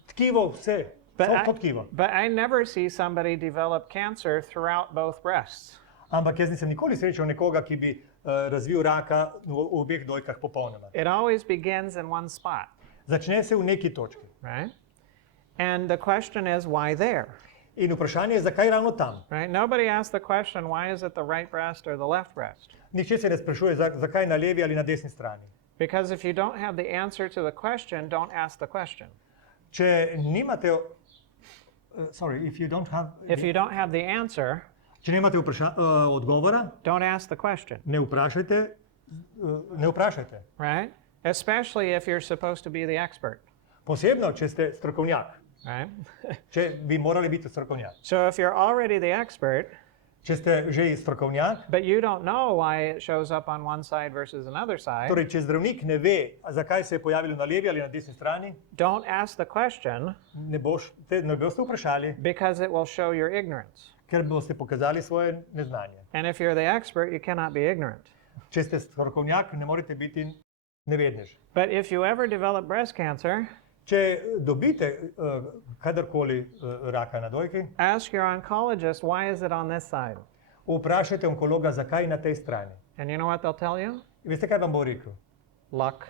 tkivo, vse, to tkivo. but I never see somebody develop cancer throughout both breasts. Ampak jaz nisem nikoli srečal nekoga, ki bi razvil raka v obeh dojkah popolnoma. It always begins in one spot, Začne se v neki točki. right? And the question is, why there? In vprašanje je, zakaj ravno tam? Right? Nobody asks the question, why is it the right breast or the left breast? Nihče se ne sprašuje, zakaj na levi ali na desni strani. Because if you don't have the answer to the question, don't ask the question. Če nimate, if you don't have, If you don't have the answer, če nimate odgovora, don't ask the question, ne vprašajte, right? Especially if you're supposed to be the expert, Posebno, če ste strokovnjak, right? če bi morali biti strokovnjak. So if you're already the expert, Če ste že strokovnjak, but you don't know why it shows up on one side versus another side, torej če zdravnik ne ve, zakaj se je pojavilo na levi ali na desni strani, don't ask the question ne boste vprašali, because it will show your ignorance. ker boste pokazali svoje neznanje. And if you're the expert, you cannot be ignorant. Če ste strokovnjak, ne morete biti nevednež. But if you ever develop breast cancer, Če dobite kadarkoli raka na dojki, ask your oncologist, why is it on this side? vprašajte onkologa, zakaj na tej strani. And you know what they'll tell you? Veste, kaj vam bo rekel? Luck.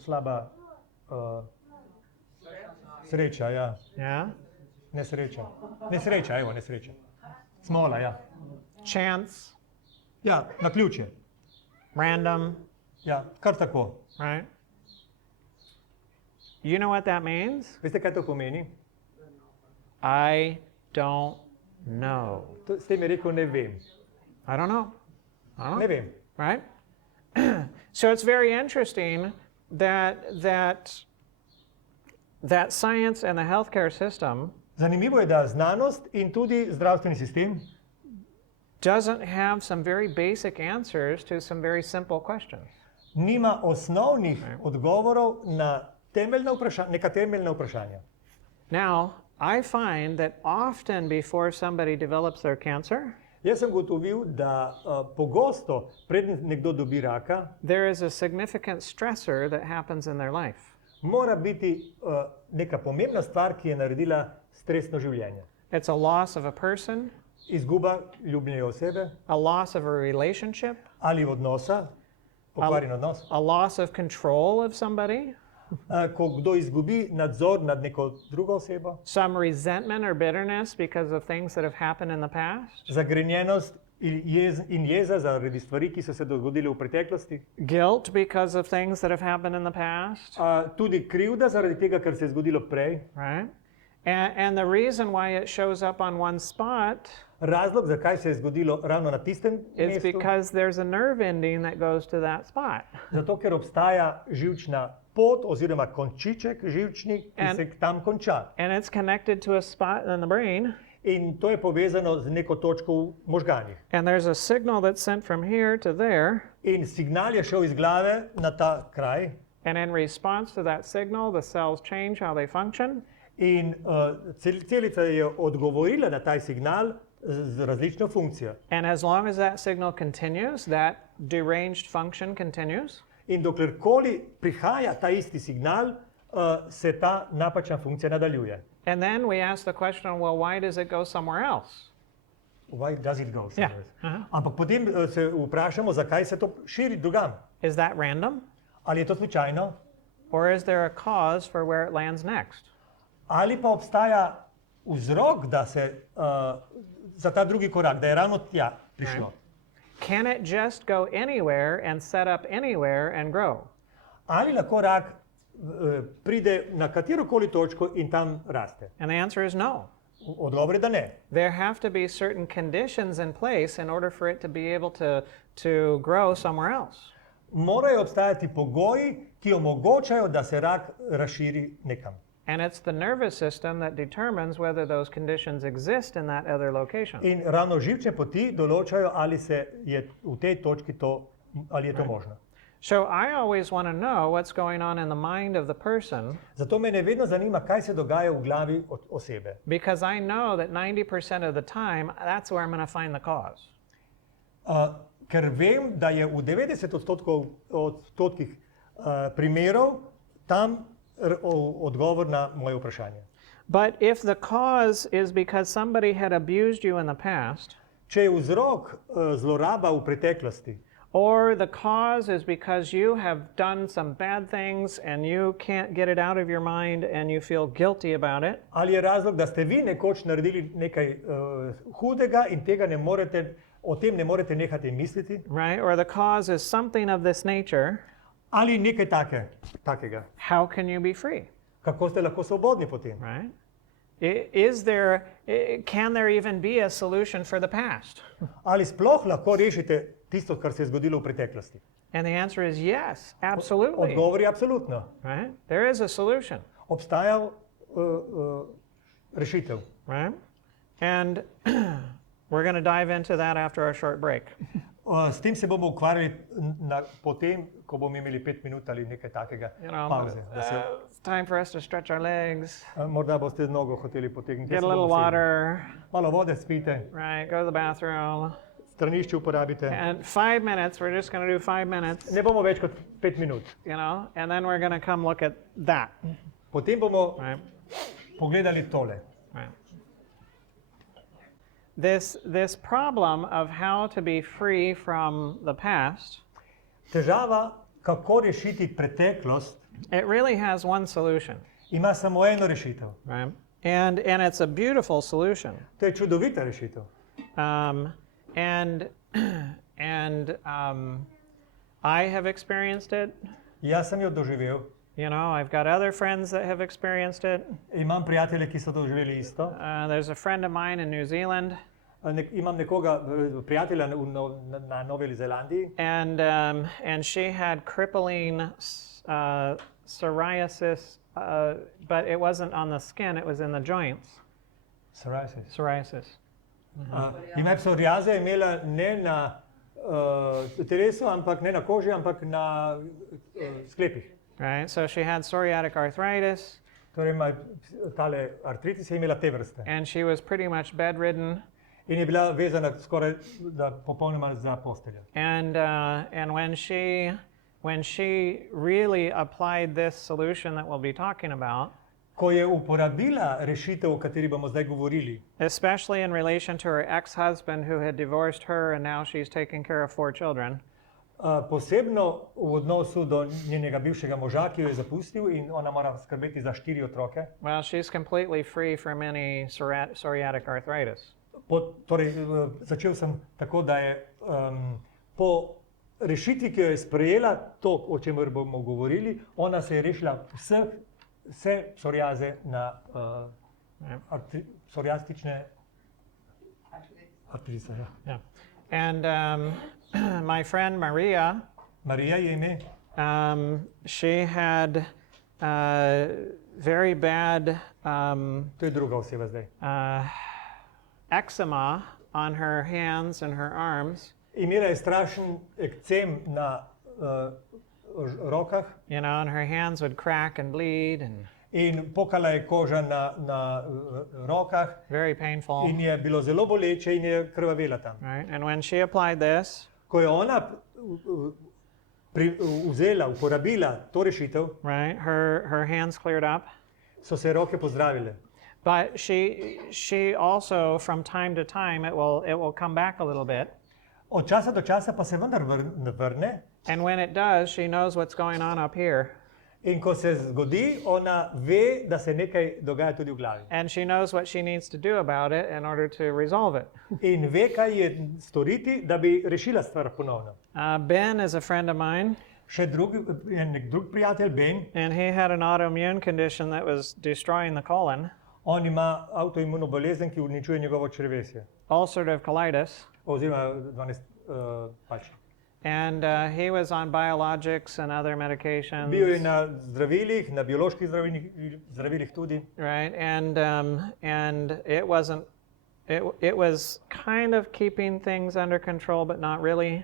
Slaba sreča, ja. Yeah? Nesreča. Nesreča, evo, nesreča. Smola, ja. Chance, Ja, naključje. random, Ja, kar tako. right? You know what that means? Veste, kaj to pomeni? I don't know. S tem je rekel, ne vem. I don't know. I don't Ne know. vem. Right? So it's very interesting that science and the healthcare system Zanimivo je, da znanost in tudi zdravstveni sistem doesn't have some very basic answers to some very simple questions. nima osnovnih odgovorov na neka temeljna vprašanja. Now, I find that often before somebody develops their cancer, Jaz sem gotovil, da pogosto, preden nekdo dobi raka, there is a significant stressor that happens in their life. mora biti neka pomembna stvar, ki je naredila stresno življenje. It's a loss of a person, Izguba ljubljene osebe a loss of a relationship, ali odnosa, pokvarjen odnos. a loss of control of somebody, Ko kdo izgubi nadzor nad neko drugo osebo, some resentment or bitterness because of things that have happened in the past, zagrenjenost in jeza zaradi stvari, ki so se dogodile v preteklosti, guilt because of things that have happened in the past, tudi krivda zaradi tega, kar se je zgodilo prej. right? And the reason why it shows up on one spot Razlog, zakaj se je zgodilo ravno na tistem is mestu, because there's a nerve ending that goes to that spot. zato ker obstaja živčna pot oziroma končiček živčni, ki se tam konča. And it's connected to a spot in the brain. In to je povezano z neko točko v možganjih. And there's a signal that's sent from here to there. In signal je šel iz glave na ta kraj And in response to that signal, the cells change how they function. in celica je odgovorila na ta signal z različno funkcijo. And as long as that signal continues, that deranged function continues. In doklerkoli prihaja ta isti signal, se ta napačna funkcija nadaljuje. And then we ask the question, well, why does it go somewhere else? Why does it go Yeah. somewhere? Ampak potem se vprašamo, zakaj se to širi drugam. Is that random? Ali je to slučajno? Or is there a cause for where it lands next? Ali pa obstaja vzrok, da se za ta drugi korak, da je ravno tja prišlo? Can it just go anywhere and set up anywhere and grow? Ali lahko rak pride na katerokoli točko in tam raste? And the answer is no. Odgovor je, da ne. There have to be certain conditions in place in order for it to be able to grow somewhere else. morajo obstajati pogoji, ki omogočajo, da se rak razširi nekam. And it's the nervous system that determines whether those conditions exist in that other location. In ravno živčne poti določajo, ali se je v tej točki to, ali je to možno. So I always want to know what's going on in the mind of the person, Zato me vedno zanima, kaj se dogaja v glavi osebe. because I know that 90% of the time, that's where I'm going to find the cause. Ker vem, da je v 90% primerov tam odgovor na moje vprašanje. But if the cause is because somebody had abused you in the past, Če je vzrok zloraba v preteklosti, or the cause is because you have done some bad things and you can't get it out of your mind and you feel guilty about it, ali je razlog, da ste vi nekoč naredili nekaj hudega in tega ne morete, o tem ne morete nehati misliti, right? Or the cause is something of this nature, ali nekaj takega. how can you be free, Kako ste lahko svobodni potem? right? Can there even be a solution for the past? Ali sploh lahko rešite tisto, kar se je zgodilo v preteklosti? And the answer is yes, absolutely, Odgovor je absolutno. right? There is a solution, Obstaja rešitev. right? And we're going to dive into that after our short break. S tem se bomo ukvarjali potem, ko bomo imeli 5 minut ali nekaj takega pauze. It's time for us to stretch our legs, Morda boste nogo hoteli potegniti. get a little water, Malo vode spite, right? Go to the bathroom. stranišče uporabite. And 5 minutes, we're just going to do 5 minutes, Ne bomo več kot 5 minut. and then we're going to come look at that, Potem bomo right? pogledali tole. Right. This problem of how to be free from the past, Težava, kako rešiti preteklost, it really has one solution, ima samo eno rešitev. right? And it's a beautiful solution. To je čudovita rešitev. And I have experienced it. Jaz sem jo doživel. I've got other friends that have experienced it. Imam prijatelje, ki so doživeli isto. There's a friend of mine in New Zealand, Imam nekoga, prijatelja na Novi Zelandiji, and she had crippling psoriasis, but it wasn't on the skin; it was in the joints. Psoriasis. Ima psoriaze, imela ne na telesu, ampak ne na koži, ampak na sklepih. Right. So she had psoriatic arthritis, Torej ima tale artritis, je imela te vrste. and she was pretty much bedridden. In je bila vezana skoraj da popolnoma za posteljo. And when she really applied this solution that we'll be talking about, Ko je uporabila rešitev, o kateri bomo zdaj govorili, especially in relation to her ex-husband who had divorced her and now she's taking care of 4 children, posebno v odnosu do njenega bivšega moža, ki jo je zapustil in ona mora skrbeti za 4 otroke, well, she's completely free from any psoriatic arthritis. Začel sem tako, da je po rešitvi, ki jo je sprejela, to, o čemer bomo govorili, ona se je rešila vse psoriaze na psoriastične artritise. Ja. Yeah. And my friend Maria, Marija je ime. she had very bad To je druga oseba zdaj. eczema on her hands and her arms. Imela je strašen ekcem na rokah And her hands would crack and bleed, and in pokala je koža na rokah very painful. in je bilo zelo boleče in je krvavela tam. Right? And when she applied this, Ko je ona vzela, uporabila to rešitev, right, her hands cleared up. so se roke pozdravile. But she also, from time to time, it will come back a little bit. Od časa do časa pa se vendar vrne And when it does, she knows what's going on up here. in ko se zgodi, ona ve, da se nekaj dogaja tudi v glavi. And she knows what she needs to do about it in order to resolve it. In ve, kaj je storiti, da bi rešila stvar ponovno. Ben is a friend of mine, Še nek drug prijatelj, Ben, and he had an autoimmune condition that was destroying the colon, on ima avtoimuno bolezen, ki uničuje njegovo črevesje. ulcerative colitis. Oziroma, pač. And he was on biologics and other medications. Bil je na zdravilih, na bioloških zdravilih tudi. Right, and it wasn't. It was kind of keeping things under control, but not really.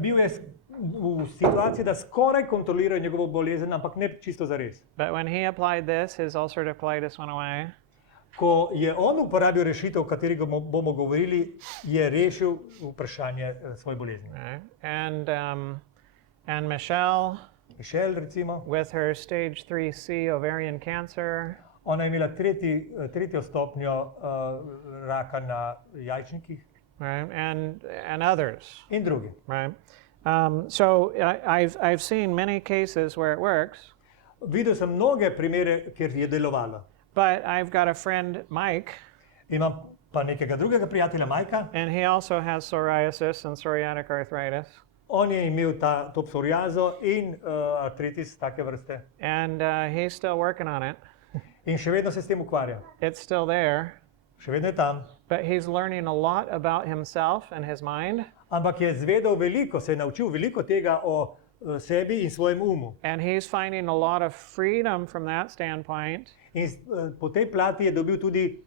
Bil je v situaciji, da skoraj kontrolira njegovo bolezen, ampak ne čisto zares. But when he applied this, his ulcerative colitis went away. Ko je on uporabil rešitev, o kateri bomo govorili, je rešil vprašanje svoje bolezni. Right? And Michelle, Recimo, with her stage 3C ovarian cancer, ona je imela tretjo stopnjo raka na jajčnikih right? And others, in drugi. right? So I've seen many cases where it works, Videl sem mnoge primere, kjer je delovalo. but I've got a friend, Mike, Imam pa nekega drugega prijatelja, Majka. and he also has psoriasis and psoriatic arthritis. On je imel to psoriazo in artritis take vrste. And he's still working on it. In še vedno se s tem ukvarja. It's still there, Še vedno je tam. but he's learning a lot about himself and his mind. Ampak je zvedel veliko, se je naučil veliko tega o sebi in svojem umu. And he's finding a lot of freedom from that standpoint, In po tej plati je dobil tudi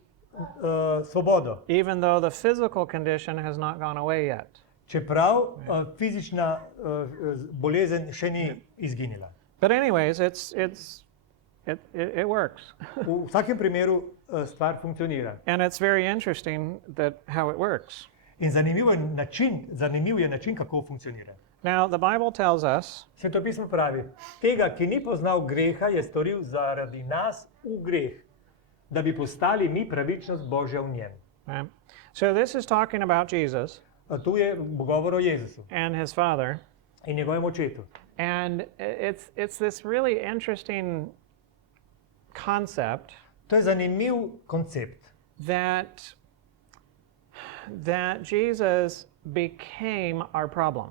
svobodo. even though the physical condition has not gone away yet. Čeprav fizična bolezen še ni izginila. But anyways, it works. V vsakem primeru stvar funkcionira. And it's very interesting that how it works. In zanimiv je način, kako funkcionira. Now, the Bible tells us Svetopismo pravi, tega, ki ni poznal greha, je storil zaradi nas v greh, da bi postali mi pravičnost Božja v njem. right? So this is talking about Jesus Tu je govor o Jezusu and his Father. in njegovem očetu. And it's this really interesting concept To je zanimiv koncept, that Jesus became our problem,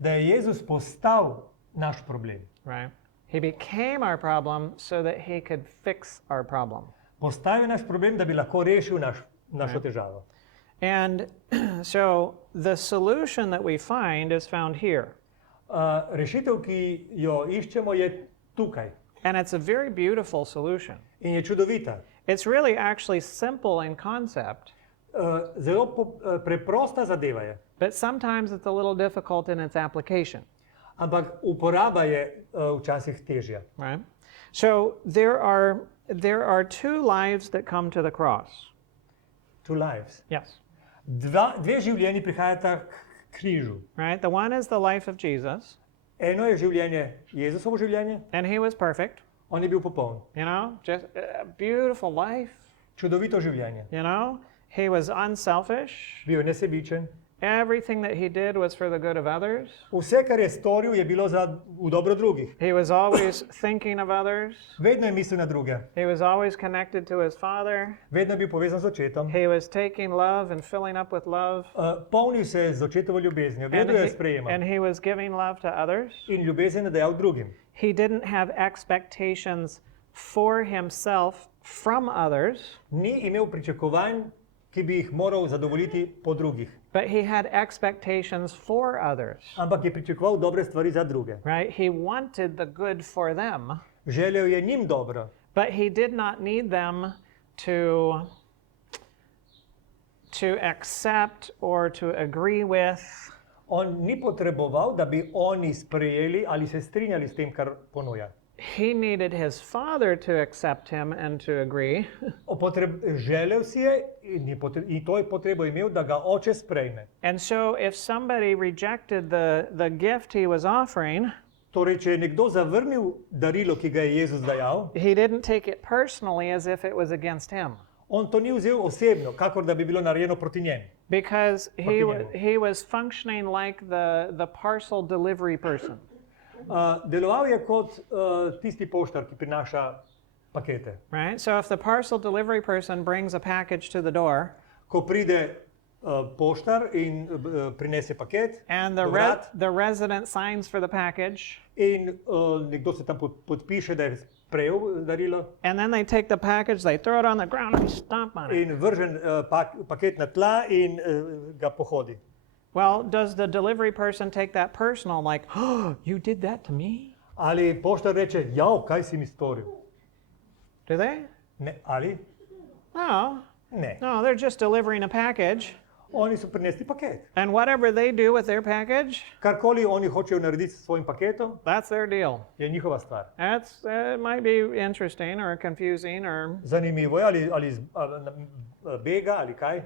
da je Jezus postal naš problem. right? He became our problem so that he could fix our problem. Postal je naš problem, da bi lahko rešil našo težavo. And so the solution that we find is found here. Rešitev, ki jo iščemo, je tukaj And it's a very beautiful solution. in je čudovita. It's really actually simple in concept, Zelo preprosta zadeva je, but sometimes it's a little difficult in its application, ampak uporaba je včasih težja. right? So there are two lives that come to the cross. Two lives. Yes. Dve življenji prihajata k križu. Right? The one is the life of Jesus, Eno je življenje, Jezusovo življenje, and he was perfect, on je bil popoln. just a beautiful life, Čudovito življenje. He was unselfish. Bil je nesebičen. Everything that he did was for the good of others. Vse, kar je storil, je bilo v dobro drugih. He was always thinking of others. Vedno je mislil na druge. He was always connected to his Father. Vedno je bil povezan z očetom. He was taking love and filling up with love. Polnil se je z očetovo ljubeznijo, vedno jo je sprejemal. And he was giving love to others. In ljubezen je dajal drugim. He didn't have expectations for himself from others, Ni imel pričakovanj, ki bi jih moral zadovoljiti po drugih. but he had expectations for others. Ampak je pričakoval dobre stvari za druge. Right? He wanted the good for them, Želel je njim dobro, but he did not need them to accept or to agree with. on ni potreboval, da bi oni sprejeli ali se strinjali s tem, kar ponuja. He needed his Father to accept him and to agree. Želel si je in to je potrebo imel, da ga oče sprejme. And so if somebody rejected the gift he was offering, Torej, če je nekdo zavrnil darilo, ki ga je Jezus dajal, he didn't take it personally as if it was against him, on to ni vzel osebno, kakor da bi bilo narejeno proti njemu. because he was functioning like the parcel delivery person. Deloval je kot tisti poštar, ki prinaša pakete. Right? So if the parcel delivery person brings a package to the door, Ko pride poštar in prinese paket and do vrat, the resident signs for the package, in nekdo se tam podpiše, da je sprejel darilo, and then they take the package, they throw it on the ground and stomp on it. in vržen paket na tla in ga pohodi. Well, does the delivery person take that personal, like, oh, you did that to me? Ali poštar reče, jao, kaj si mi storil? Do they? Ne, ali? No, Ne. no, they're just delivering a package. Oni so prinesli paket. And whatever they do with their package, Karkoli oni hočejo narediti s svojim paketom, that's their deal. je njihova stvar. It might be interesting or confusing or, Zanimivo je, ali bega ali kaj.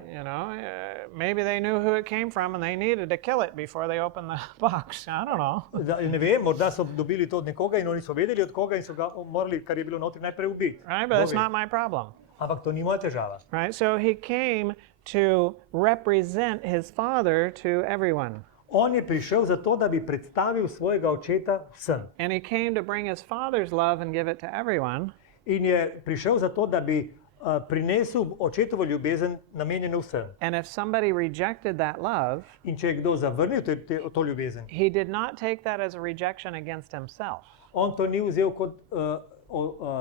Maybe they knew who it came from and they needed to kill it before they opened the box. I don't know. Ne vem, morda so dobili to od nekoga in oni so vedeli od koga in so ga morali, kar je bilo notri, najprej ubiti. Right, but that's not my problem. Ampak to ni moja težava. Right, so he came to represent his father to everyone. On je prišel zato, da bi predstavil svojega očeta vsem. And he came to bring his father's love and give it to everyone. In je prišel zato, da bi prinesel očetovo ljubezen namenjeno vsem. And if somebody rejected that love, In če je kdo zavrnil to ljubezen, he did not take that as a rejection against himself. on to ni vzel kot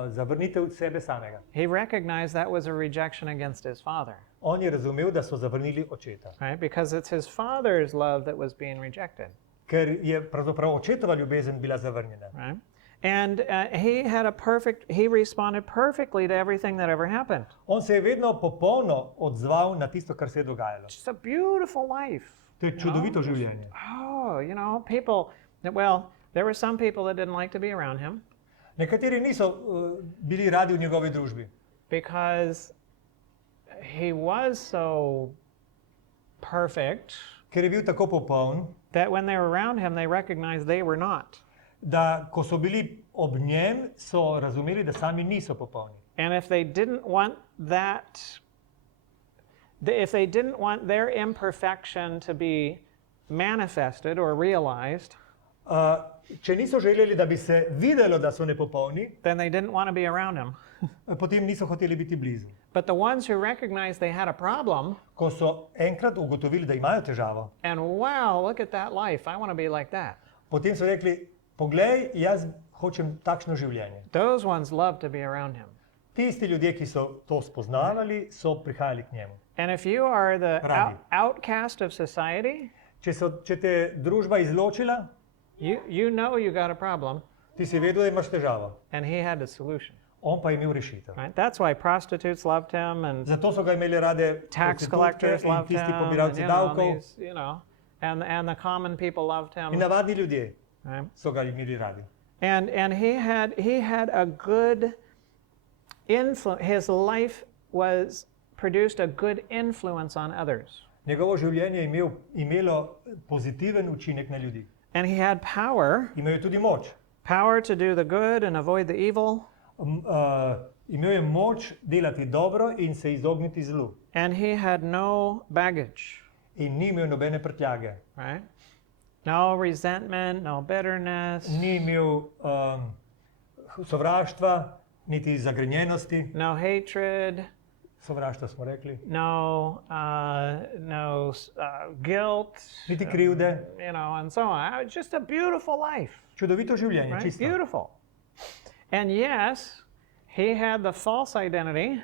zavrnitev sebe samega. He recognized that was a rejection against his father, On je razumel, da so zavrnili očeta. right? Because it's his father's love that was being rejected, Ker je pravzaprav očetova ljubezen bila zavrnjena. right? And he responded perfectly to everything that ever happened. On se je vedno popolno odzval na tisto, kar se je dogajalo. It's a beautiful life. To je čudovito življenje. Oh, people, well, there were some people that didn't like to be around him Nekateri niso bili radi v njegovi družbi, because he was so perfect ker je bil tako popoln, that when they were around him, they recognized they were not. da ko so bili ob njem, so razumeli, da sami niso popolni. And if they didn't want their imperfection to be manifested or realized, Če niso želeli, da bi se videlo, da so nepopolni, then they didn't want to be around him. potem niso hoteli biti blizu. But the ones who recognized they had a problem, Ko so enkrat ugotovili, da imajo težavo, and wow, look at that life, I want to be like that. potem so rekli, poglej, jaz hočem takšno življenje. Those ones love to be around him. Tisti ljudje, ki so to spoznavali, so prihajali k njemu. And if you are the Radi. outcast of society, Če te družba izločila, you know you got a problem, ti si vedel, da imaš težavo. and he had the solution. On pa je imel rešitev. Right? That's why prostitutes loved him, and Zato so ga imeli rade tax prostitutke collectors in loved him, tisti and, pobiralci davkov. and the common people loved In him. navadni ljudje Right? so ga imeli radi. And he had a good influence. His life produced a good influence on others, Njegovo življenje je imelo pozitiven učinek na ljudi. and he had power Imel je tudi moč. to do the good and avoid the evil. Imel je moč delati dobro in se izogniti zlu. And he had no baggage, In ni imel nobene prtljage. right? No resentment, no bitterness, Ni imel sovraštva, niti zagrenjenosti. no hatred, Sovraštva smo rekli. no guilt, Niti krivde. and so on. Just a beautiful life, Čudovito življenje, right? čisto. Beautiful. And yes, he had the false identity,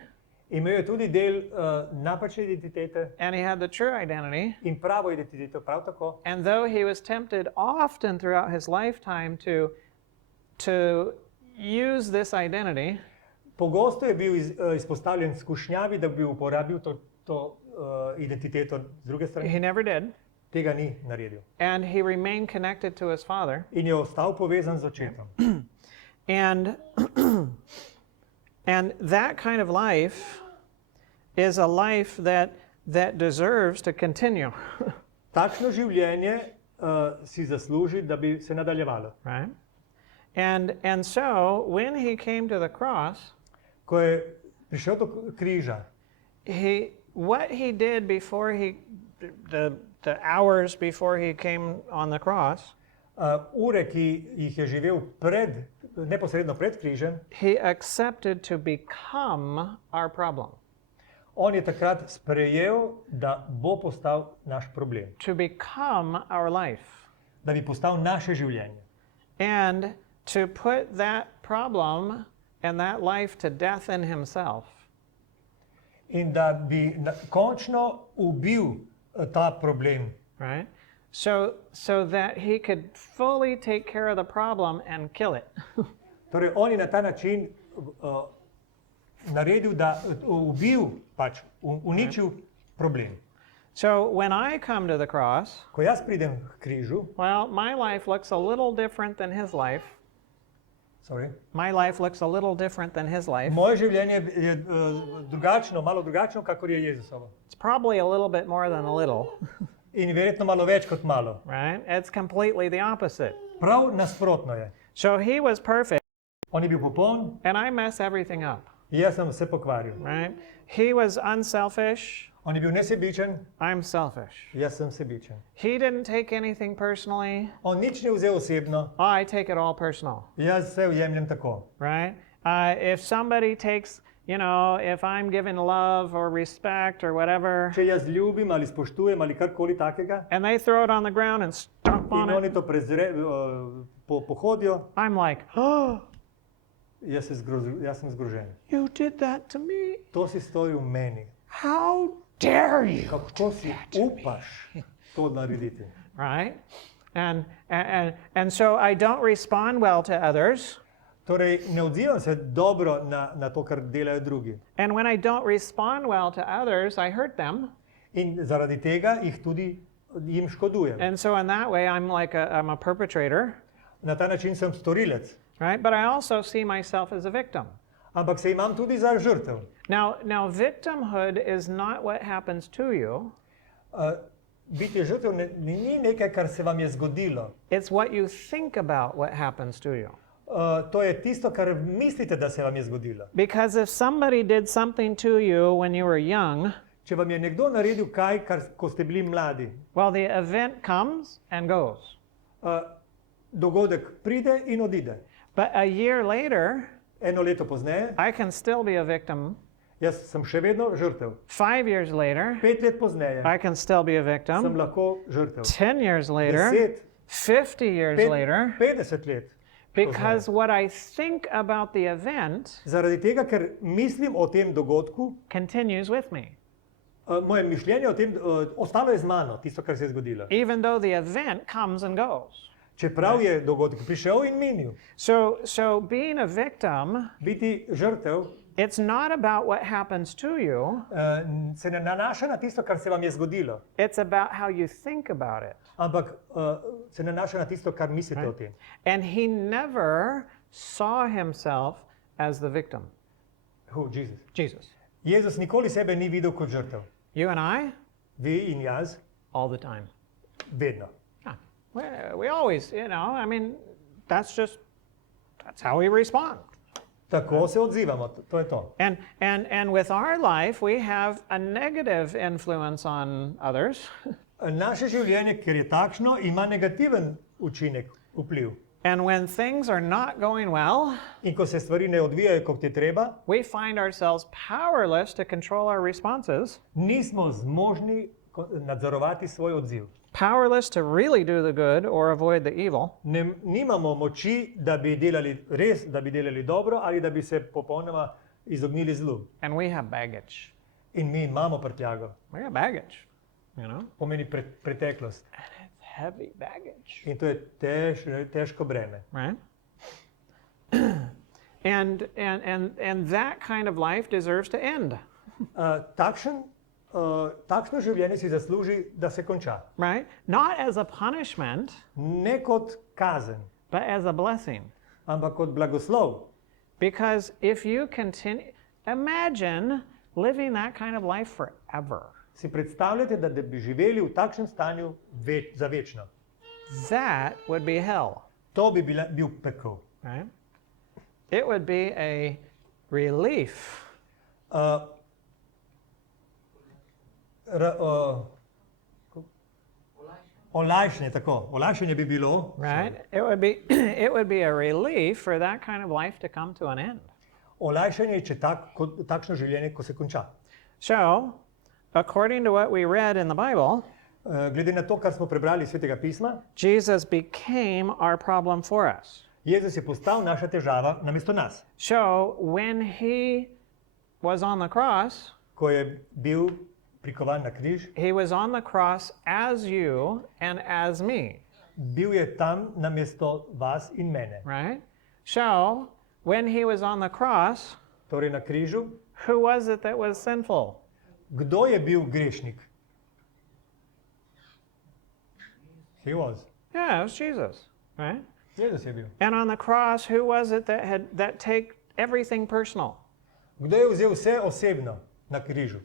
Imel je tudi del napačne identitete and he had the true identity. in pravo identiteto prav tako. And though he was tempted often throughout his lifetime to use this identity, Pogosto je bil izpostavljen skušnjavi, da bi uporabil to identiteto z druge he strani. never did. Tega ni naredil. And he remained connected to his father. In je ostal povezan z očetom. And and that kind of life is a life that deserves to continue, Takšno življenje si zasluži, da bi se nadaljevalo. right? And so when he came to the cross, Ko je prišel do križa, what he did before the hours before he came on the cross, ure, ki jih je živel neposredno pred križem, he accepted to become our problem, on je takrat sprejel, da bo postal naš problem, to become our life, da bi postal naše življenje. and to put that problem and that life to death in himself. In da bi končno ubil ta problem right? So that he could fully take care of the problem and kill it. Torej, on je na ta način naredil, da ubil, pač uničil problem. So when I come to the cross, Ko jaz pridem k križu, well, my life looks a little different than his life. sorry, My life looks a little different than his life. moje življenje je drugačno, malo drugačno, kakor je Jezusovo. It's probably a little bit more than a little, In verjetno malo več kot malo. right? It's completely the opposite. Prav nasprotno je. So he was perfect, On je bil popoln, and I mess everything up, jaz sem vse pokvaril. right? He was unselfish, On je bil nesebičen, I'm selfish. jaz sem sebičen. He didn't take anything personally, On nič ne vzel osebno, I take it all personal, jaz vse jemljem tako. right? If somebody takes, if I'm given love or respect or whatever, Če jaz ljubim ali spoštujem ali karkoli takega, and they throw it on the ground and stomp in on oni it, to pohodijo, I'm like, oh, jaz sem zgrožen. you did that to me. To si storil meni. How dare you? Kako si upaš to narediti? Right? And so I don't respond well to others. Torej, ne odzivam se dobro na to, kar delajo drugi. And when I don't respond well to others, I hurt them. In zaradi tega jim škodujem. And so in that way, I'm a perpetrator, Na ta način sem storilec. right? But I also see myself as a victim. Ampak se imam tudi za žrtev. Now victimhood is not what happens to you. Biti žrtev ni nekaj, kar se vam je zgodilo. It's what you think about what happens to you. To je tisto, kar mislite, da se vam je zgodilo. Because if somebody did something to you when you were young, Če vam je nekdo naredil kaj, ko ste bili mladi, well, the event comes and goes. dogodek pride in odide. But a year later, Eno leto pozneje, I can still be a victim. jaz sem še vedno žrtev. 5 years later, 5 let pozneje I can still be a sem victim. lahko žrtev. 10 years later, 10, 50 years later, 50 let. because what I think about the event Zaradi tega, ker mislim o tem dogodku, continues with me. moje mišljenje o tem ostalo je z mano, tisto, kar se je zgodilo. Even though the event comes and goes. Čeprav je dogodek prišel in minil. So being a victim, Biti žrtev it's not about what happens to you, se ne nanaša na tisto, kar se vam je zgodilo, it's about how you think about it. ampak se nanaša na tisto, kar mislite o tem. And he never saw himself as the victim. Who? Jesus. Jesus. Jezus nikoli sebe ni videl kot žrtev. You and I, Vi in jaz, all the time. vedno. We always, that's how we respond. Tako se odzivamo, to je to. And with our life, we have a negative influence on others. Naše življenje, ker je takšno, ima negativen učinek, vpliv. And when things are not going well, In ko se stvari ne odvijajo, kot je treba, we find ourselves powerless to control our responses, nismo zmožni nadzorovati svoj odziv. powerless to really do the good or avoid the evil. Nimamo moči, da bi delali dobro ali da bi se popolnoma izognili zlu. And we have baggage. In mi imamo prtljago, We have baggage, pomeni preteklost. And it's heavy baggage, In to je težko breme. right? And that kind of life deserves to end, Takšno življenje si zasluži, da se konča. right? Not as a punishment, Ne kot kazen, but as a blessing. ampak kot blagoslov. Because if you continue, imagine living that kind of life forever. Si predstavljate, da bi živeli v takšnem stanju za večno. That would be hell, To bi bil pekel. right? It would be a relief. Olajšanje, tako. Olajšanje bi bilo, Right? It would be a relief for that kind of life to come to an end. olajšanje, če takšno življenje, ko se konča. So, according to what we read in the Bible, Glede na to, kar smo prebrali iz Svetega pisma, Jesus became our problem for us. Jezus je postal naša težava namesto nas. So, when he was on the cross, Ko je bil prikovan na križ, He was on the cross as you and as me, bil je tam namesto vas in mene. right? So, when he was on the cross, Torej na križu, who was it that was sinful? kdo je bil grešnik? He was. Yeah, it was Jesus, right? Jezus je bil. And on the cross, who was it that take everything personal? Kdo je vzel vse osebno na križu?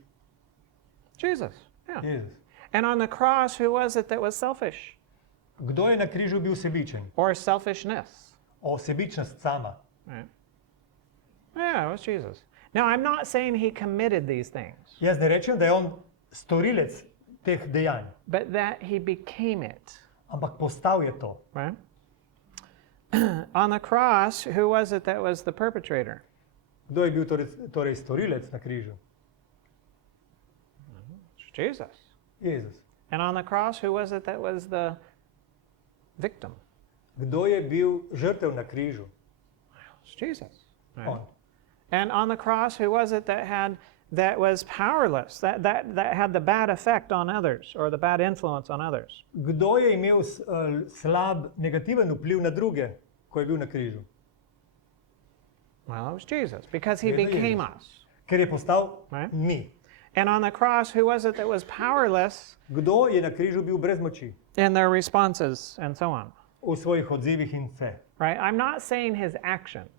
Jesus. Yeah. Jezus. And on the cross, who was it that was selfish Kdo je na križu bil sebičen? or selfishness? Sebičnost sama. Right. Yeah, it was Jesus. Now, I'm not saying he committed these things, Jaz ne rečem, da je on storilec teh dejanj, but that he became it, ampak postal je to. right? On the cross, who was it that was the perpetrator? Kdo je bil torej storilec na križu? It's Jesus. Jezus. And on the cross, who was it that was the victim? Kdo je bil žrtev na križu? It's Jesus. Right? On. And on the cross, who was it that was powerless, that had the bad effect on others or the bad influence on others? Kdo je imel slab, negativen vpliv na druge, ko je bil na križu? Well, it was Jesus, because he Vedno became Jezus. us. Ker je postal Right. mi. And on the cross, who was it that was powerless Kdo je na križu bil brez moči in their responses and so on? v svojih odzivih in vse? Right? I'm not saying his actions.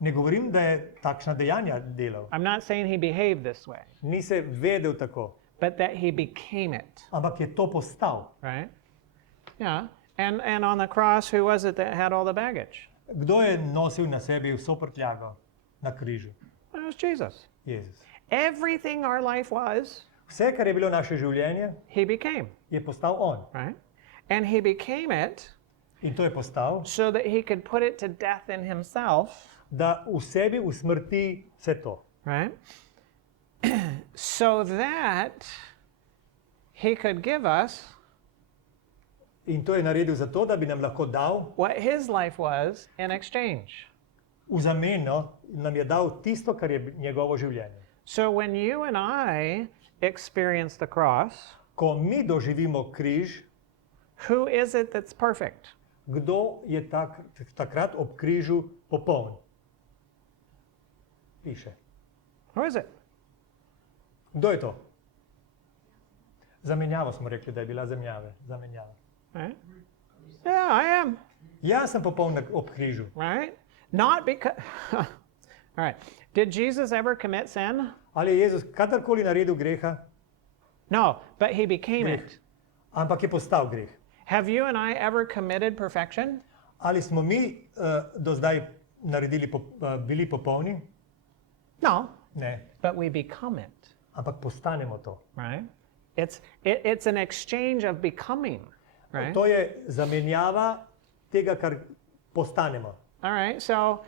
Ne govorim, da je takšna dejanja delal. I'm not saying he behaved this way, Ni se vedel tako, but that he became it. ampak je to postal. Right? Yeah. And on the cross, who was it that had all the baggage? Kdo je nosil na sebi vso prtljago na križu? It was Jesus. Jezus. Everything our life was, Vse, kar je bilo naše življenje, he became. je postal on. Right? And he became it In to je postal, so that he could put it to death in himself, da v sebi usmrti vse to. right? So that he could give us In to je naredil zato, da bi nam lahko dal, what his life was in exchange. v zameno nam je dal tisto, kar je njegovo življenje. So when you and I experience the cross, Ko mi doživimo križ, who is it that's perfect? kdo je takrat ob križu popoln? Piše. Who is it? Kdo je to? Zamenjavo smo rekli, da je bila zamenjava. Right? Yeah, I am. Jaz sem popoln ob križu. Right? Not because. All right. Did Jesus ever commit sin? Ali je Jezus kadarkoli naredil greha? No, but he became Greh. it. Ampak je postal greh. Have you and I ever committed perfection? Ali smo mi do zdaj bili popolni? No, Ne. but we become it. Ampak postanemo to. Right? It's an exchange of becoming. Right? To je zamenjava tega, kar postanemo. All right. So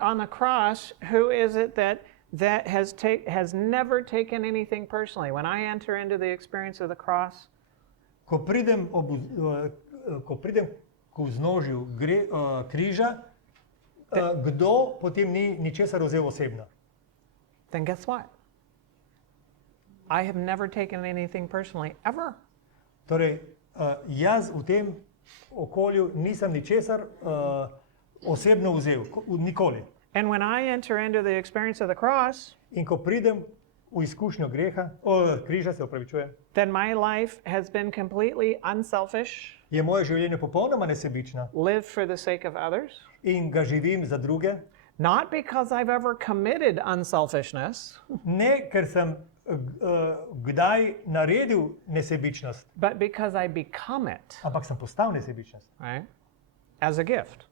on the cross, who is it that has never taken anything personally? When I enter into the experience of the cross, Ko pridem k vznožju križa, kdo potem ni ničesar vzel osebno? then guess what? I have never taken anything personally ever. Torej, jaz v tem okolju nisem ničesar osebno vzel, nikoli. And when I enter into the experience of the cross, In ko pridem v izkušnjo križa, se opravičujem, then my life has been completely unselfish, je moje življenje popolnoma nesebično lived for the sake of others, in ga živim za druge, not because I've ever committed unselfishness, ne ker sem kdaj naredil nesebičnost, but because I become it, ampak sem postal nesebičnost. right? As a gift,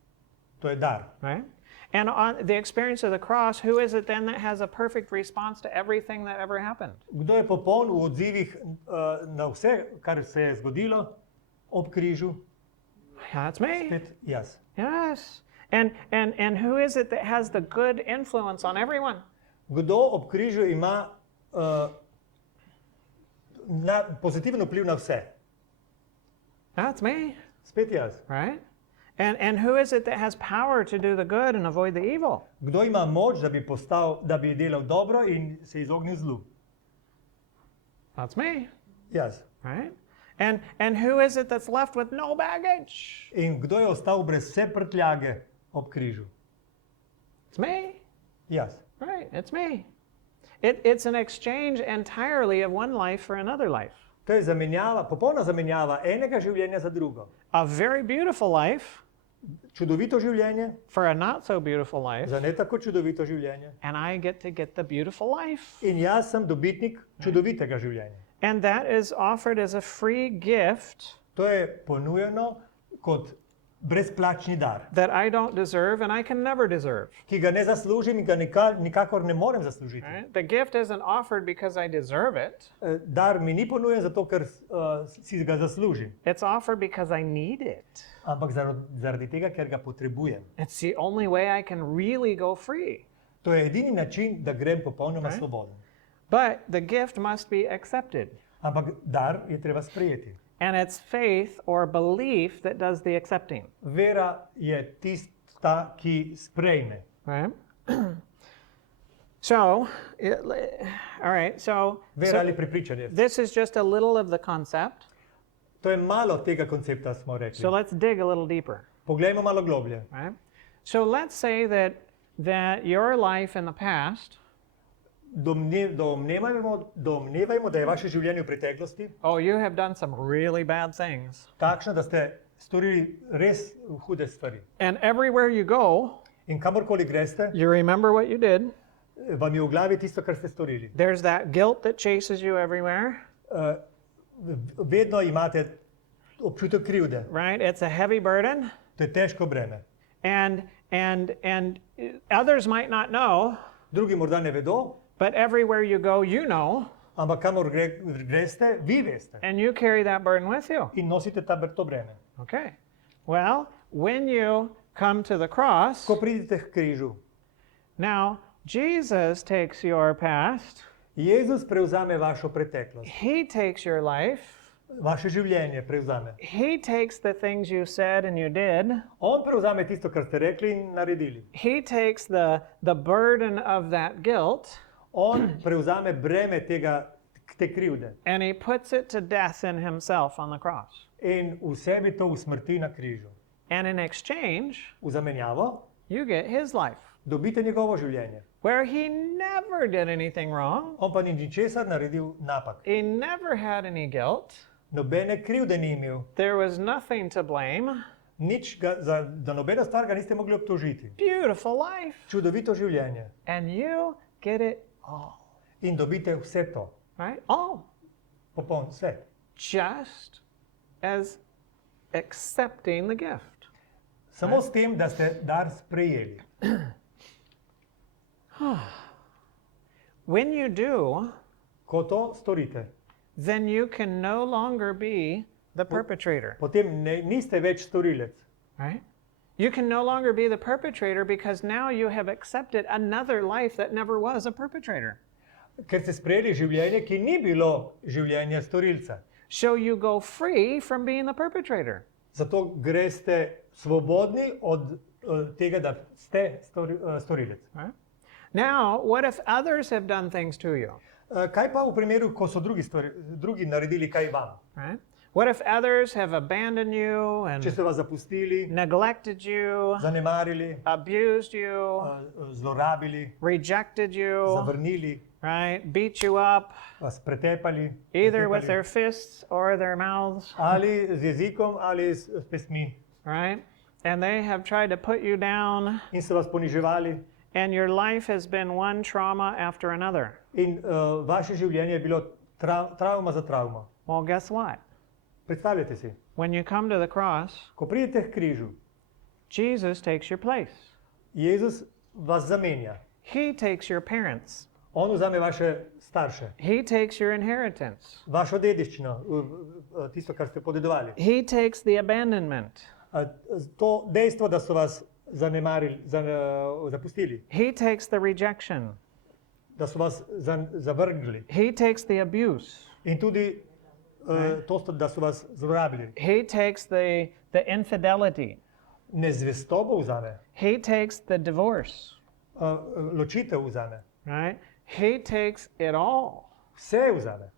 To je dar. right? And on the experience of the cross, who is it then that has a perfect response to everything that ever happened? Kdo je popoln v odzivih na vse, kar se je zgodilo ob križu? That's me. Spet jaz. Yes. And who is it that has the good influence on everyone? Kdo ob križu ima pozitiven vpliv na vse? That's me, Spet jaz. right? And who is it that has power to do the good and avoid the evil? Kdo ima moč, da bi delal dobro in se izognil zlu? That's me, Jaz. right? And who is it that's left with no baggage? In kdo je ostal brez vse prtljage ob križu? It's me, Jaz. right? It's me. It's an exchange entirely of one life for another life. To je zamenjava, popolna zamenjava enega življenja za drugo. A very beautiful life Čudovito življenje for a not so beautiful life, za ne tako čudovito življenje. and I get to get the beautiful life. In jaz sem dobitnik čudovitega življenja. And that is offered as a free gift To je ponujeno kot brezplačni dar, that I don't deserve and I can never deserve. ki ga ne zaslužim in ga nikakor ne morem zaslužiti. Right? The gift isn't offered because I deserve it. Dar mi ni ponujen zato, ker si ga zaslužim, It's offered because I need it. ampak zaradi tega, ker ga potrebujem. It's the only way I can really go free. To je edini način, da grem popolnoma svoboden. But the gift must be accepted. Ampak dar je treba sprejeti. And it's faith or belief that does the accepting. Vera je tista, ki sprejme. Right? So, all right, so Vera ali prepričanje. this is just a little of the concept. To je malo tega koncepta, smo rekli. So let's dig a little deeper. Poglejmo malo globlje. Right? So let's say that your life in the past, Domnevajmo, da je vaše življenje v preteklosti oh, you have done some really bad things. takšno, da ste storili res hude stvari. And everywhere you go, In kamorkoli greste, you remember what you did. vam je v glavi tisto, kar ste storili. There's that guilt that chases you everywhere, Vedno imate občutek krivde. right? It's a heavy burden. To je težko breme. And others might not know, Drugi morda ne vedo, but everywhere you go, you know, ampak kamor greste, vi veste. and you carry that burden with you. In nosite to breme. Okay. Well, when you come to the cross, Ko pridete k križu, now Jesus takes your past, Jezus prevzame vašo preteklost. He takes your life, Vaše življenje prevzame. He takes the things you said and you did, On prevzame tisto, kar ste rekli in naredili. He takes the burden of that guilt, On prevzame breme te krivde and He puts it to death in Himself on the cross. in v sebi to usmrti na križu. And in exchange, V zamenjavo you get His life, dobite njegovo življenje. where He never did anything wrong, On pa ni ničesar naredil napak. He never had any guilt, Nobene krivde ni imel. there was nothing to blame. Nič za nobeno stvar ga niste mogli obtožiti. Beautiful life. Čudovito življenje. And you get it all, In dobite vse to. right? All. Popoln vse. Just as accepting the gift. Samo s tem, da ste dar sprejeli. When you do, Ko to storite, then you can no longer be the perpetrator, potem niste več storilec. right? You can no longer be the perpetrator because now you have accepted another life that never was a perpetrator. Ker ste sprejeli življenje, ki ni bilo življenje storilca. So you go free from being the perpetrator. Zato greste svobodni od tega, da ste storilec. Right? Now, what if others have done things to you? Kaj pa v primeru, ko so drugi naredili kaj vam? Right? What if others have abandoned you Če and so vas zapustili, neglected you, zanemarili, abused you, zlorabili, rejected you, zavrnili, right? Beat you up, vas pretepali, either with pretepali, their fists or their mouths, ali z jezikom ali s pestmi, right? And they have tried to put you down, in so vas poniževali, and your life has been one trauma after another. in vaše življenje je bilo travma za travmo. Well, guess what? Predstavljajte si, When you come to the cross, ko pridete k križu, Jesus takes your place. Jezus vas zamenja. He takes your parents. On vzame vaše starše, He takes your inheritance. vašo dediščino, tisto, kar ste podedovali. He takes the abandonment. To dejstvo, da so vas zanemarili, zapustili, He takes the rejection. da so vas zavrgli He takes the abuse. in tudi to, da so vas zlorabili. He takes the infidelity. Nezvestobo vzame, He takes the divorce, ločitev vzame, right? He takes it all. vse vzame.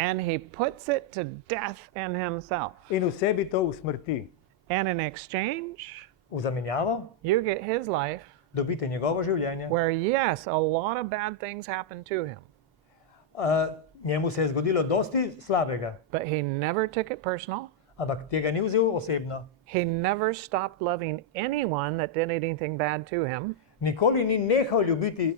and he puts it to death in himself. in v sebi to usmrti. And in exchange, V zamenjavo you get his life, dobite njegovo življenje. where yes, a lot of bad things happen to him, Njemu se je zgodilo dosti slabega, but he never took it personal. ampak tega ni vzel osebno. He never stopped loving anyone that did anything bad to him. Nikoli ni nehal ljubiti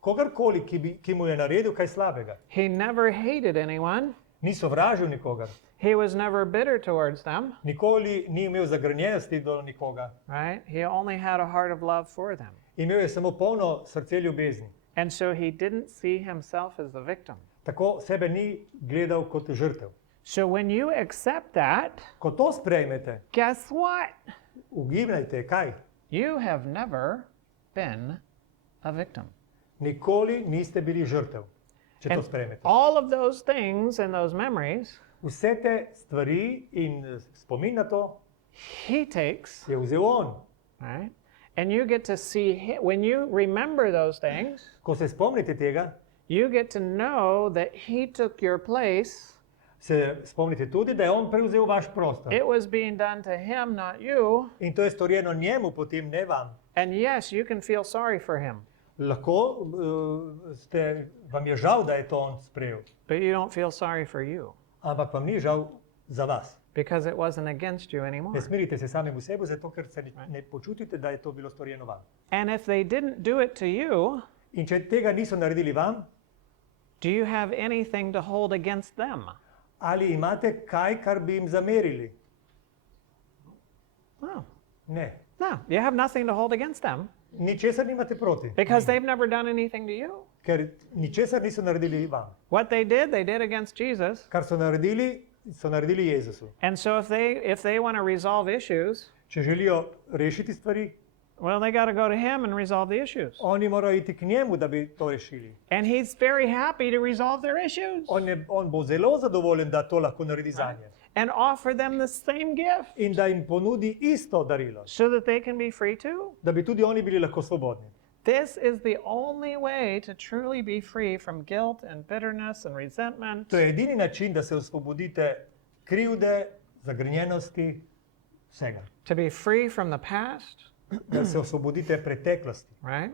kogarkoli, ki mu je naredil kaj slabega. He never hated anyone. Ni sovražil nikogar. He was never bitter towards them, Nikoli ni imel zagrnjenosti do nikoga. right? He only had a heart of love for them. Imel je samo polno srce ljubezni. And so he didn't see himself as the victim. Tako sebe ni gledal kot žrtev. So when you accept that, Ko to sprejmete, guess what? ugibajte, kaj? You have never been a victim. Nikoli niste bili žrtev, če to And sprejmete. all of those things and those memories, Vse te stvari in spomin na to he takes, je vzel on. right? And you get to see, when you remember those things, Ko se spomnite tega, you get to know that he took your place. se spomnite tudi, da je on prevzel vaš prostor. It was being done to him, not you. In to je storjeno njemu, potem ne vam. And yes, you can feel sorry for him, Lahko vam je žal, da je to on sprejel, but you don't feel sorry for you ampak vam ni žal za vas. because it wasn't against you anymore. Ne smirite se samemu sebi, zato ker se ne počutite, da je to bilo storjeno vam. And if they didn't do it to you, In če tega niso naredili vam, do you have anything to hold against them? ali imate kaj, kar bi jim zamerili? No, Ne. no, you have nothing to hold against them Ničesar nimate proti, because they've never done anything to you. ker ničesar niso naredili vam. What they did against Jesus. Kar so naredili Jezusu. And so if they want to resolve issues, Če želijo rešiti stvari, well, they got to go to him and resolve the issues. oni morajo iti k njemu, da bi to rešili. And he's very happy to resolve their issues On bo zelo zadovoljen, da to lahko naredi za nje. and offer them the same gift In da jim ponudi isto darilo, so that they can be free too. da bi tudi oni bili lahko svobodni. This is the only way to truly be free from guilt and bitterness and resentment. To je edini način, da se osvobodite krivde, zagrnjenosti, vsega. To be free from the past, Da se osvobodite preteklosti. right?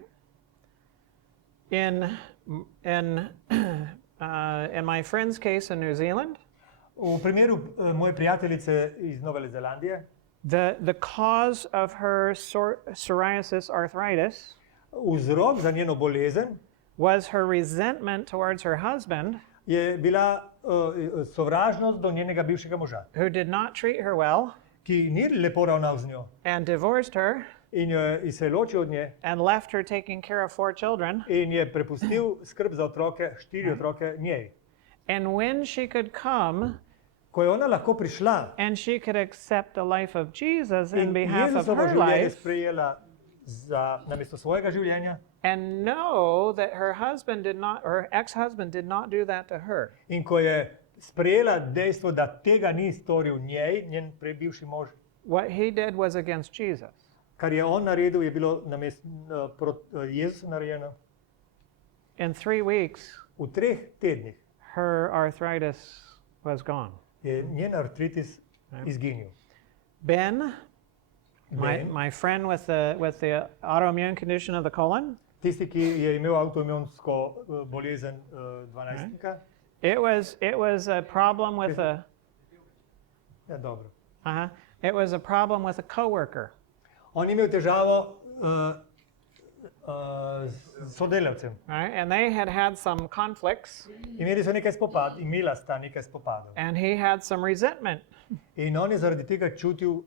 In my friend's case in New Zealand, V primeru moje prijateljice iz Nove Zelandije, the cause of her psoriasis arthritis vzrok za njeno bolezen was her resentment towards her husband, je bila sovražnost do njenega bivšega moža, who did not treat her well ki ni lepo ravnal z njo and divorced her in se je ločil od nje and left her taking care of 4 children. in je prepustil skrb za otroke, 4 otroke njej. And when she could come Ko je ona lahko prišla and she could accept the life of Jesus in in behalf of Jezusovo her življenje life sprejela namesto svojega življenja and know that her ex-husband did not do that to her. in ko je sprejela dejstvo, da tega ni storil njej, njen bivši mož, What he did was against Jesus. kar je on naredil, je bilo proti Jezusu narejeno. In 3 weeks, V 3 tednih her arthritis was gone. je njen artritis izginil. Ben, Ben, my friend with the autoimmune condition of the colon, tisti, ki je imel avtoimunsko bolezen 12. it was a problem with a Ja, dobro. it was a problem with a coworker. On je imel težavo s sodelavcem. Right? And they had some conflicts, Imela sta nekaj spopadov. and he had some resentment. In on je zaradi tega čutil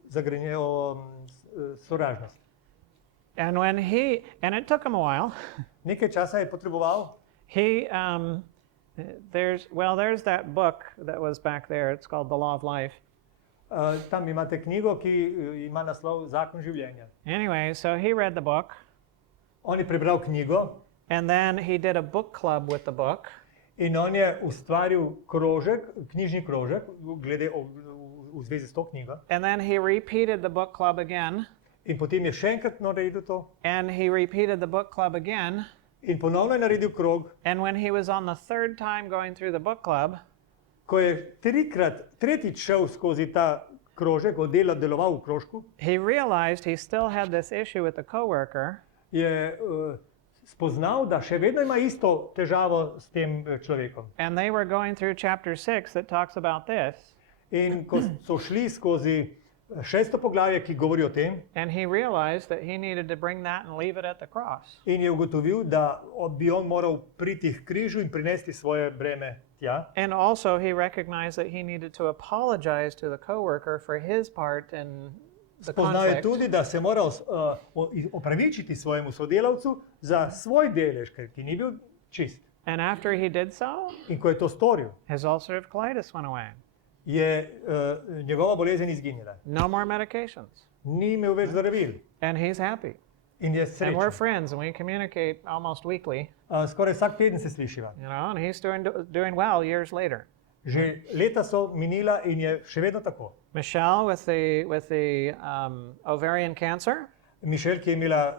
sovražnost. And it took him a while. Nekaj časa je potreboval. There's that book that was back there. It's called The Law of Life. Tam imate knjigo, ki ima naslov Zakon življenja. Anyway, so he read the book, On je prebral knjigo and then he did a book club with the book. in on je ustvaril knjižni krožek v zvezi s to knjigo. And then he repeated the book club again, In potem je še enkrat naredil to and he repeated the book club again. in ponovno je naredil krog. And when he was on the 3rd time going through the book club, ko je tretjič šel skozi ta krožek, deloval v krožku, he realized he still had this issue with the coworker, je spoznal, da še vedno ima isto težavo s tem človekom. and they were going through chapter 6 that talks about this, In ko so šli skozi 6. poglavje, ki govori o tem, and he realized that he needed to bring that and leave it at the cross. in je ugotovil, da bi on moral priti k križu in prinesti svoje breme tja. And also he recognized that he needed to apologize to the coworker for his part in the Spoznal je conflict. tudi, da se mora opravičiti svojemu sodelavcu za svoj delež, ki ni bil čist. And after he did so, In ko je to storil, his ulcerative colitis went away. je njegova bolezen izginila. No more medications. Ni imel več zdravil And he's happy. in je And we're srečen. friends and we communicate almost weekly, Skoraj vsak teden se slišiva. you know, and he's doing well years later. Že leta so minila in je še vedno tako. Michelle with the ovarian cancer, Mišel, ki je imela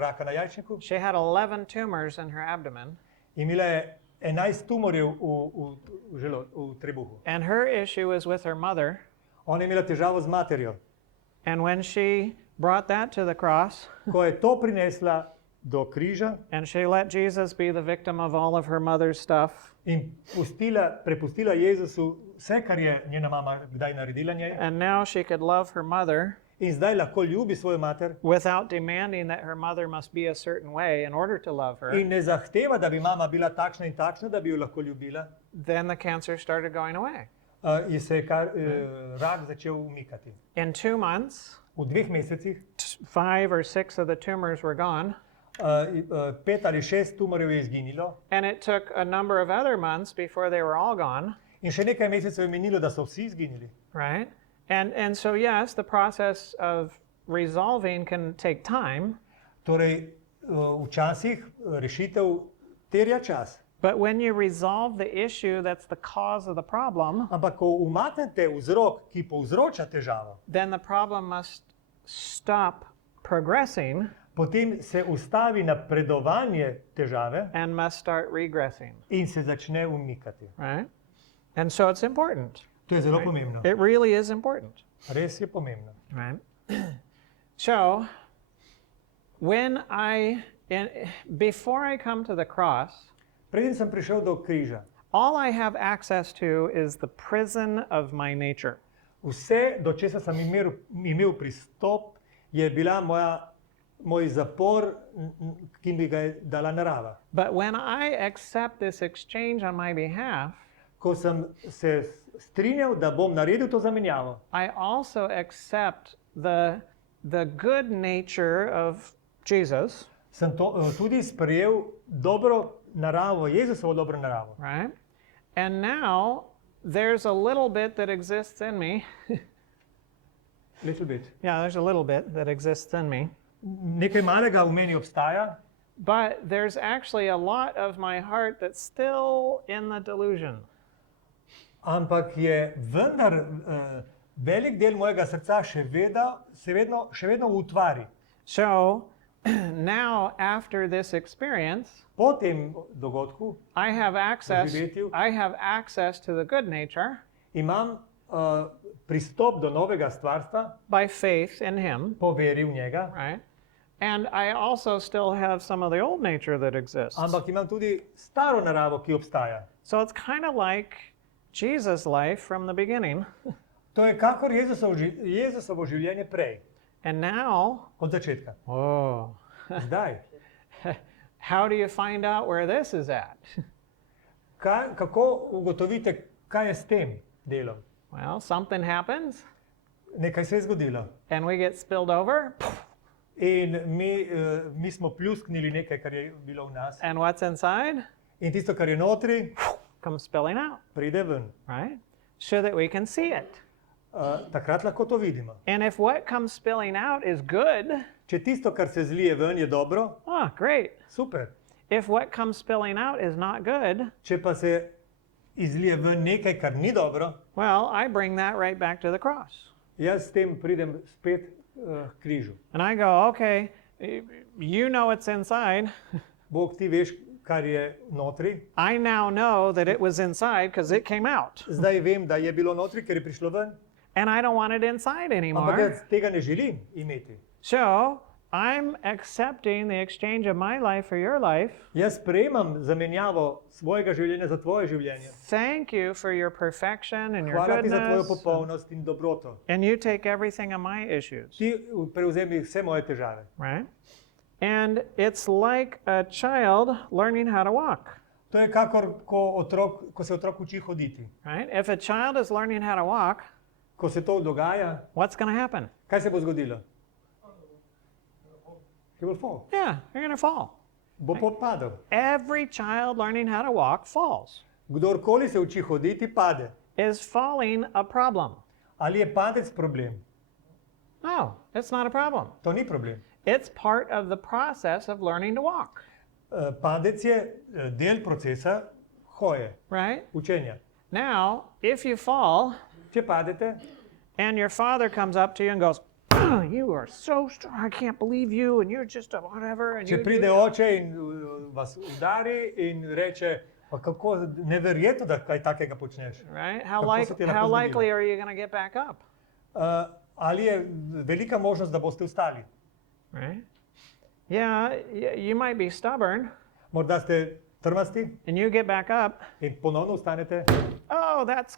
raka na jajčniku, she had 11 tumors in her abdomen, imela je 11 tumorjev v trebuhu. and her issue was with her mother. Ona je imela težavo z materjo. And when she brought that to the cross, Ko je to prinesla do križa and she let Jesus be the victim of all of her mother's stuff, in prepustila Jezusu vse, kar je njena mama kdaj naredila njej, and now she could love her mother in zdaj lahko ljubi svojo mater without demanding that her mother must be a certain way in order to love her, in ne zahteva, da bi mama bila takšna in takšna, da bi jo lahko ljubila, then the cancer started going away. je se je rak začel umikati. In 2 months, V 2 mesecih 5 or 6 of the tumors were gone, 5 ali 6 tumorjev je izginilo and it took a number of other months before they were all gone, in še nekaj mesecev je minilo, da so vsi izginili. right? And so yes, the process of resolving can take time, Torej, včasih rešitev terja čas. but when you resolve the issue that's the cause of the problem, Ampak ko umaknete vzrok, ki povzroča težavo, then the problem must stop progressing potem se ustavi napredovanje težave and must start regressing, in se začne umikati. right? And so it's important. To je zelo pomembno. It really is important, Res je pomembno. right? So before I come to the cross, Preden sem prišel do križa, all I have access to is the prison of my nature. vse, do česa sem imel pristop, je bila moj zapor, ki mi ga je dala narava. But when I accept this exchange on my behalf, Ko sem se strinjal, da bom naredil to zamenjavo, I also accept the good nature of Jesus, sem tudi sprejel dobro naravo, Jezusovo dobro naravo. right? And now there's a little bit that exists in me. Little bit. Yeah, there's a little bit that exists in me. Nekaj malega v meni obstaja, But there's actually a lot of my heart that's still in the delusion. ampak je vendar velik del mojega srca še vedno v utvari. So now, after this experience, Po tem dogodku I have access. Doživetju. I have access to the good nature imam pristop do novega stvarstva by faith in Him, po veri v njega, right? And I also still have some of the old nature that exists. ampak imam tudi staro naravo, ki obstaja. So it's kind of like Jesus' life from the beginning, To je kakor Jezusovo življenje prej, and now, od začetka. oh, Zdaj, how do you find out where this is at? kako ugotovite, kaj je s tem delom? Well, something happens, Nekaj se je zgodilo and we get spilled over, in mi smo pljusknili nekaj, kar je bilo v nas, and what's inside in tisto, kar je notri, comes spilling out, pride ven. right? So that we can see it. Takrat lahko to vidimo. And if what comes spilling out is good, Če tisto, kar se zlije ven, je dobro, great. super. If what comes spilling out is not good, Če pa se izlije ven nekaj, kar ni dobro, well, I bring that right back to the cross. jaz s tem pridem spet k križu. And I go, okay, you know what's inside. Bog, ti veš, kar je notri. I now know that it was inside because it came out. Zdaj vem, da je bilo notri, ker je prišlo ven, And I don't want it inside ampak anymore. jaz tega ne želim imeti. So I'm accepting the exchange of my life for your life. Jaz sprejemam zamenjavo svojega življenja za tvoje življenje. Thank you for your perfection and your Hvala ti za tvojo goodness. popolnost in dobroto. And you take everything of my issues, Ti prevzemi vse moje težave. right? And it's like a child learning how to walk, To je kakor, ko se otrok uči hoditi. right? If a child is learning how to walk, Ko se to dogaja, what's going to happen? kaj se bo zgodilo? He will fall. Yeah, you're going to fall. Bo padel. Every child learning how to walk falls. Kdorkoli se uči hoditi, pade. Is falling a problem? Ali je padec problem? No, it's not a problem. To ni problem. It's part of the process of learning to walk, Padec je del procesa hoje, right? učenja. Now, if you fall Če padete and your father comes up to you and goes, "You are so strong, I can't believe you, and you're just a whatever." And Če you pride oče in vas udari in reče, pa kako neverjetno, da kaj takega počneš. right? Kako se ti lahko How zgodilo? likely are you going to get back up, Ali je velika možnost, da boste vstali? right? Yeah, you might be stubborn, Morda ste trmasti and you get back up. in ponovno vstanete Oh, that's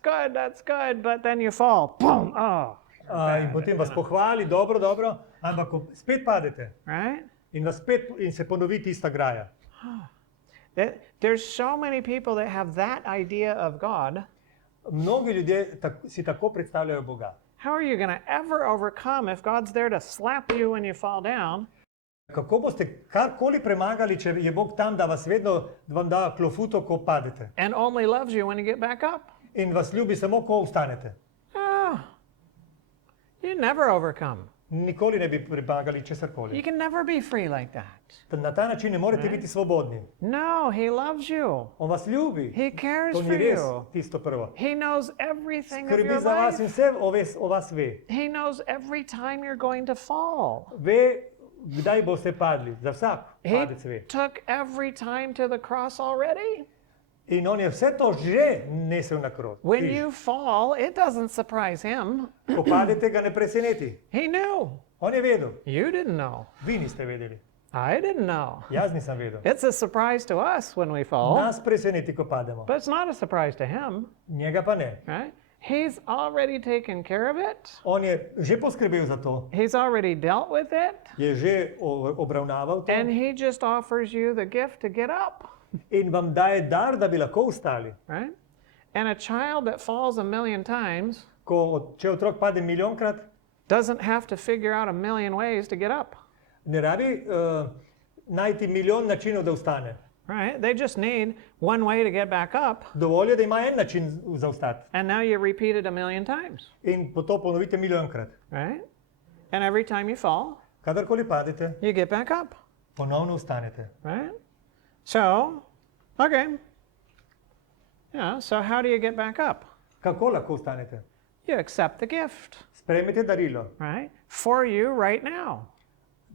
good, but then you fall. Boom! Oh, in potem vas pohvali, dobro, dobro, ampak ko spet padete right? in se ponovi tista graja. There's so many people that have that idea of God. Mnogi ljudje si tako predstavljajo Boga. How are you going to ever overcome if God's there to slap you when you fall down? Kako boste karkoli premagali, če je Bog tam, da vas vedno vam da klofuto, ko padete? And only loves you when you get back up? In vas ljubi samo, ko vstanete. Oh, you never overcome. Nikoli ne bi premagali You česarkoli. can never be free like that. Na ta način ne morete biti svobodni. No, He loves you. On vas ljubi. He cares To for ni res you. tisto prvo. He knows everything of Skrbi your za vas in life. vse o vas ve. He knows every time you're going to fall. Ve, kdaj boste padli. Za vsak He padec ve. took every time to the cross already. In on je vse to že nesel na When križ. you fall, it doesn't surprise Him. Ko padete, ga ne preseneti. He knew. On je vedel. You didn't know. Vi niste vedeli. I didn't know. Jaz nisem vedel. It's a surprise to us when we fall, Nas preseneti, ko pademo. but it's not a surprise to Him, Njega pa ne. right? He's already taken care of it. On je že poskrbel za to. He's already dealt with it, Je že obravnaval to. and He just offers you the gift to get up, In vam daje dar, da bi lahko vstali. right? And a child that falls a million times Če otrok pade milijonkrat, doesn't have to figure out a million ways to get up, ne rabi najti milijon načinov, da vstane. right? They just need one way to get back up, Dovolj je, da ima en način za vstati. and now you repeat it a million times, In to ponovite milijonkrat. right? And every time you fall, Kadarkoli padete, you get back up, ponovno vstanete. right? So, okay. Yeah, so how do you get back up? Kako lahko vstanete? You accept the gift, Sprejmete darilo. right? For you right now.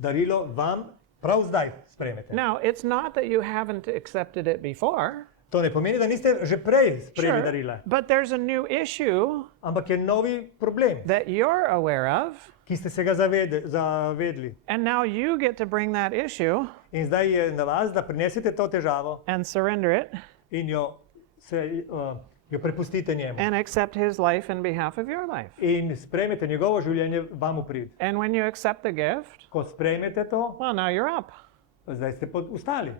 Darilo vam prav zdaj sprejmete. Now, it's not that you haven't accepted it before. To ne pomeni, da niste že prej sprejeli darila. But there's a new issue Ampak je novi problem, that you're aware of, ki ste se ga zavedli. and now you get to bring that issue In zdaj je na vas, da prinesete to težavo and surrender it in jo prepustite njemu. and accept his life in behalf of your life. In sprejmete njegovo življenje vam v prid. And when you accept the gift, Ko sprejmete to, well, now you're up. zdaj ste vstali.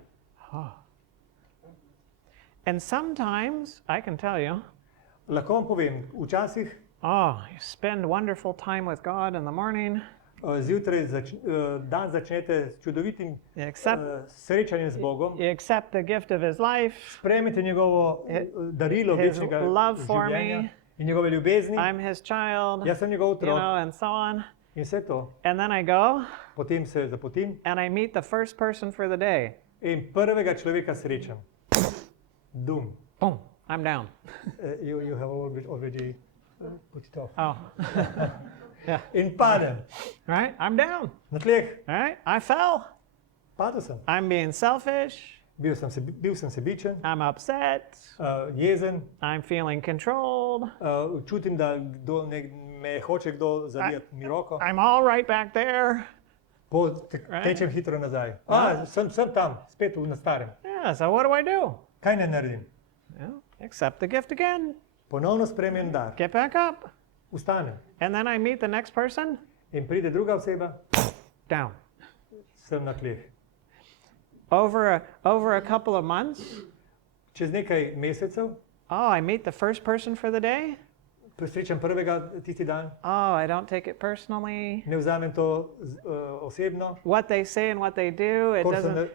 And sometimes, I can tell you, Lahko vam povem, včasih you spend wonderful time with God in the morning, zjutraj dan začnete s čudovitim you accept, srečanjem z Bogom, you accept the gift of his life. sprejmete njegovo darilo His večnega love for življenja me. in njegove ljubezni. I'm his child, Jaz sem njegov you otrok know, and so on. in vse to. And then I go Potem se zapotim and I meet the first person for the day. in prvega človeka srečam. Dum. Boom, I'm down. You have already put it off. Oh, yeah, In padem right? I'm down, na tleh. right? I fell. Padel sem. I'm being selfish. Bil sem sebičen, I'm upset. jezen, I'm feeling controlled. čutim, da me hoče kdo zavijati mi roko, I'm all right back there. tečem hitro nazaj. Sem tam, spet na starem. Yeah, so what do? Kaj ne naredim? Well, accept the gift again. Ponovno sprejmem dar, Get back up. vstanem And then I meet the next person. in pride druga oseba, Down. sem na tleh. Over a couple of months. Čez nekaj mesecev Oh, I meet the first person for the day. presrečam prvega tisti dan, Oh, I don't take it personally. ne vzamem to osebno, What they say and what they do,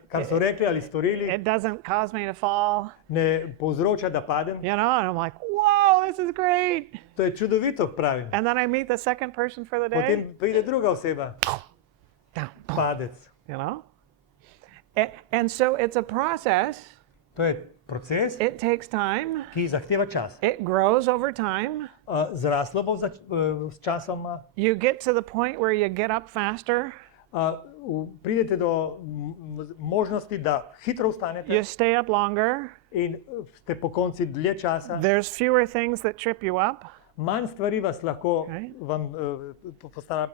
kar so rekli ali storili, it doesn't cause me to fall. ne povzroča, da padem. You know, and I'm like, whoa, this is great. To je čudovito, pravim. And then I meet the second person for the day. Potem pride druga oseba, Down. padec. You know? And so it's a process. To je proces, It takes time. ki zahteva čas. It grows over time. Zraslo bo s časoma. You get to the point where you get up faster. Pridete do možnosti, da hitro vstanete You stay up longer. in ste po konci dlje časa. There's fewer things that trip you up. Manj stvari vas lahko Okay. vam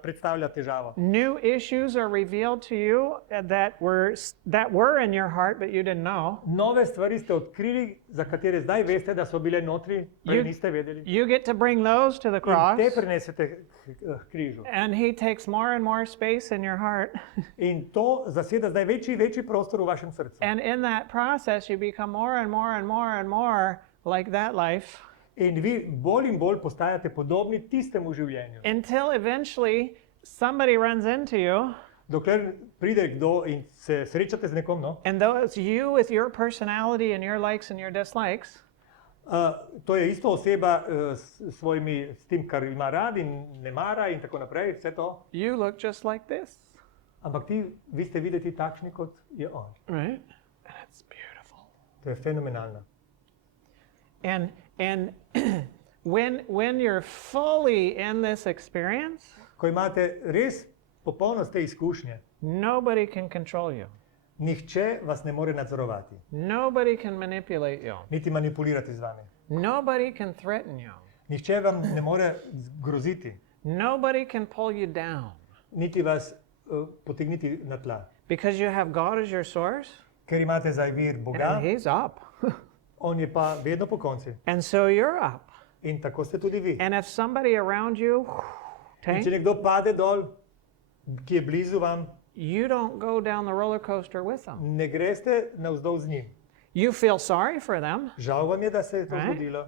predstavlja težavo. New issues are revealed to you that were in your heart, but you didn't know. Nove stvari ste odkrili, za katere zdaj veste, da so bile notri, prej You- niste vedeli. You get to bring those to the In cross, te prinesete k križu. and He takes more and more space in your heart. In to zaseda zdaj večji prostor v vašem srcu. And in that process, you become more and more and more and more like that life In vi bolj in bolj postajate podobni tistemu življenju. until eventually somebody runs into you, Dokler pride kdo in se srečate z nekom, no, and though it's you with your personality and your likes and your dislikes, to je isto oseba s tem, kar ima rad in ne mara in tako naprej, vse to. you look just like this, Ampak vi ste videti takšni, kot je on. right? And it's beautiful. To je fenomenalno. And when you're fully in this experience, Ko imate res popolnost te izkušnje, nobody can control you. nihče vas ne more nadzorovati, Nobody can manipulate you. niti manipulirati z vami. Nobody can threaten you. Nihče vam ne more groziti, Nobody can pull you down niti vas potegniti na tla. because you have God as your source Ker imate zdaj vir Boga, and He's up. on je pa vedno po konci. And so you're up. In tako ste tudi vi. And if somebody around you, In če okay, nekdo pade dol, ki je blizu vam, you don't go down the roller coaster with them. ne greste navzdol z njim. You feel sorry for them Žal vam je, da se je to Right. zgodilo.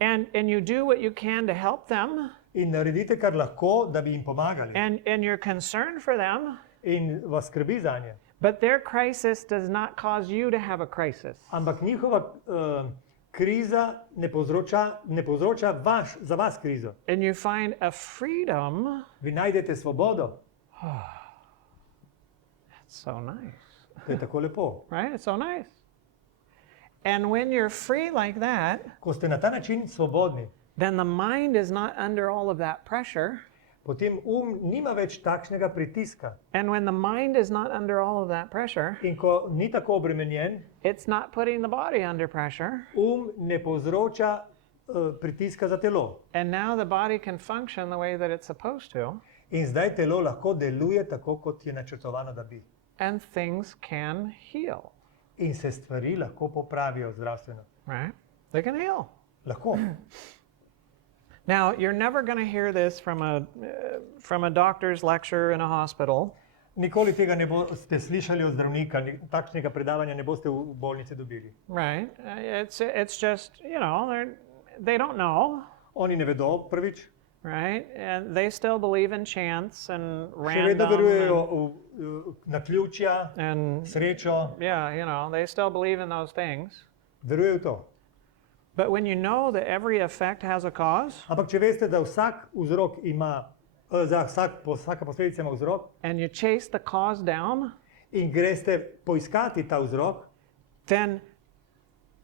and you do what you can to help them In naredite, kar lahko, da bi jim pomagali. and you're concerned for them. In vas skrbi za nje. But their crisis does not cause you to have a crisis. Ampak njihova kriza ne povzroča za vas krizo. And you find a freedom. Vi najdete svobodo. It's so nice, To je tako lepo. right? It's so nice. And when you're free like that, Ko ste na ta način svobodni, then the mind is not under all of that pressure. potem nima več takšnega pritiska. And when the mind is not under all of that pressure, In ko ni tako obremenjen, it's not putting the body under pressure. ne povzroča pritiska za telo. And now the body can function the way that it's supposed to, In zdaj telo lahko deluje tako, kot je načrtovano, da bi. and things can heal, In se stvari lahko popravijo zdravstveno. right? They can heal. Lahko. Now, you're never going to hear this from a doctor's lecture in a hospital. Nikoli tega ne boste slišali od zdravnika, takšnega predavanja ne boste v bolnici dobili. Right? It's just, they don't know, Oni ne vedo prvič, right? And they still believe in chance and še vedno random verujejo v naključja, and srečo, they still believe in those things. verujejo v to. But when you know that every effect has a cause, Ampak če veste, da vsak vzrok ima, vsaka posledica ima vzrok and you chase the cause down, in greste poiskati ta vzrok, then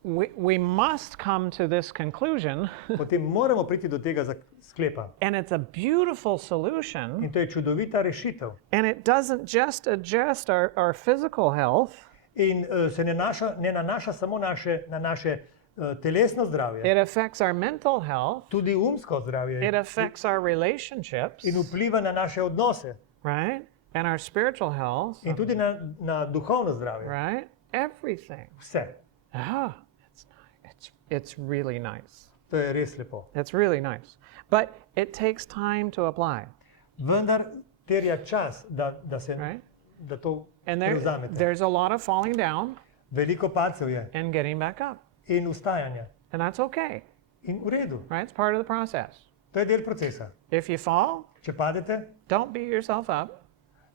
we must come to this conclusion, potem moramo priti do tega sklepa. and it's a beautiful solution, In to je čudovita rešitev. and it doesn't just adjust our physical health, In se ne nanaša samo na naše telesno zdravje, it affects our mental health, tudi umsko it zdravje affects our relationships, in vpliva na naše odnose right? And our spiritual health, in tudi na duhovno zdravje. right? Everything. Vse. Ah, it's really nice. To je res lepo. It's really nice. But it takes time to apply, Vendar terja čas, right? da to And prevzamete. there's a lot of falling down Veliko padcev je and getting back up. in ustajanja. And that's okay, In v redu, right? It's part of the process. to je del procesa. If you fall, Če padete, don't beat yourself up.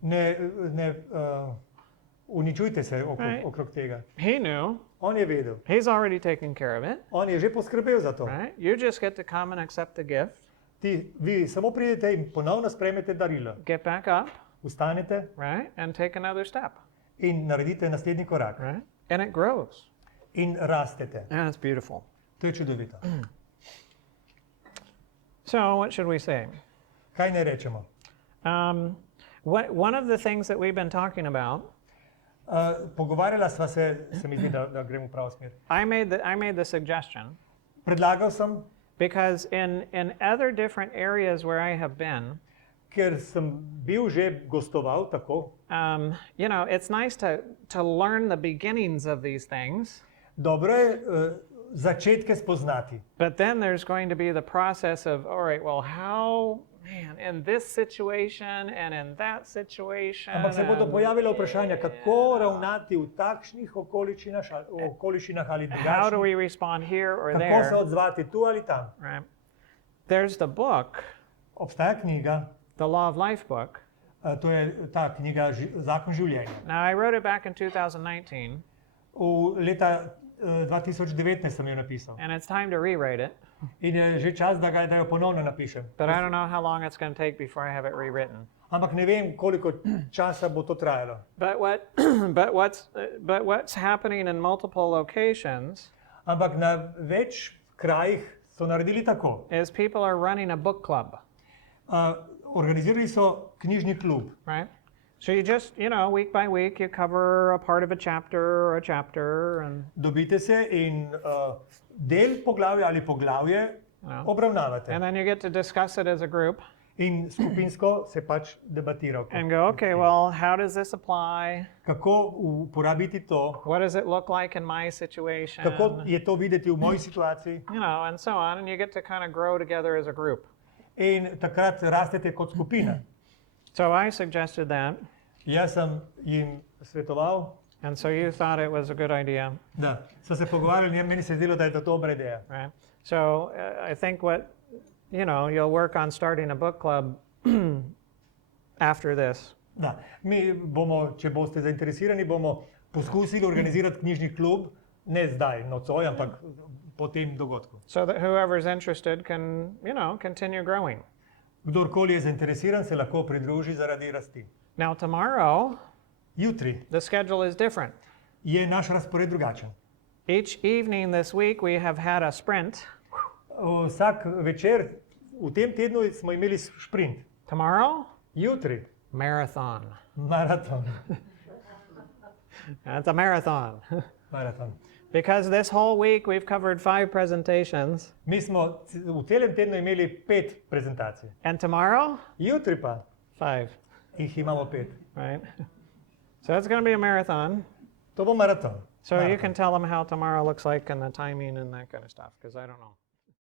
ne uničujte se Right. okrog tega. He knew. On je vedel, He's already taken care of it, on je že poskrbel za to. right? You just get to come and accept the gift, Vi samo pridete in ponovno sprejmete darilo. get back up, Ustanete right? And take another step, in naredite naslednji korak. right? And it grows. In rastete. And it's beautiful. To je čudovito. So, what should we say? Kaj naj rečemo? One of the things that we've been talking about, Pogovarjala sva se mi zdi, da gremo v pravo smer. I made the suggestion Predlagal sem, because in other different areas where I have been, ker sem bil že gostoval tako, you know, it's nice to learn the beginnings of these things, dobro je začetke spoznati. but then there's going to be the process of, all right, well, how, man, in this situation and in that situation. Ampak se bodo and pojavila vprašanja, kako ravnati v takšnih okoliščinah ali how do drugačnih, we respond here or kako se there, odzvati tu ali tam. right? There's the book, Obstaja knjiga, the Law of Life book. to je ta knjiga Zakon življenja. Now, I wrote it back in 2019, Leta 2019 sem jo napisal and it's time to rewrite it, in je že čas, da jo ponovno napišem. but I don't know how long it's going to take before I have it rewritten. Ampak ne vem, koliko časa bo to trajalo. But what's happening in multiple locations Ampak na več krajih so naredili tako. is people are running a book club, Organizirali so knjižni klub. right? So you just, you know, week by week, you cover a part of a chapter or a chapter, and Dobite se in del poglavja ali poglavje No. obravnavate. then you get to discuss it as a group In skupinsko se pač debatira. and go, okay, well, how does this apply? Kako uporabiti to, What does it look like in my situation? kako je to videti v moji situaciji. You know, and so on, and you get to kind of grow together as a group. In takrat rastete kot skupina. So I suggested that, Jaz sem jim svetoval, and so you thought it was a good idea, da so se pogovarjali in meni se je zdelo, da je to dobra ideja. right? So I think you'll work on starting a book club after this. Da. Mi bomo, če boste zainteresirani, bomo poskusili organizirati knjižni klub, ne zdaj, nocoj, ampak po tem dogodku. So that whoever's interested can, continue growing. Kdorkoli je zainteresiran, se lahko pridruži zaradi rasti. Now, tomorrow, Jutri the schedule is different. je naš razpored drugačen. Each evening this week, we have had a sprint. Vsak večer v tem tednu smo imeli šprint. Tomorrow, Jutri marathon. maraton. It's a marathon. Maraton. Because this whole week, we've covered 5 presentations. Mi smo v celem tednu imeli 5 prezentacij. And tomorrow, Jutri pa 5, jih imamo 5. right? So it's going to be a marathon. To bo maraton. So you Maraton. can tell them how tomorrow looks like and the timing and that kind of stuff, because I don't know.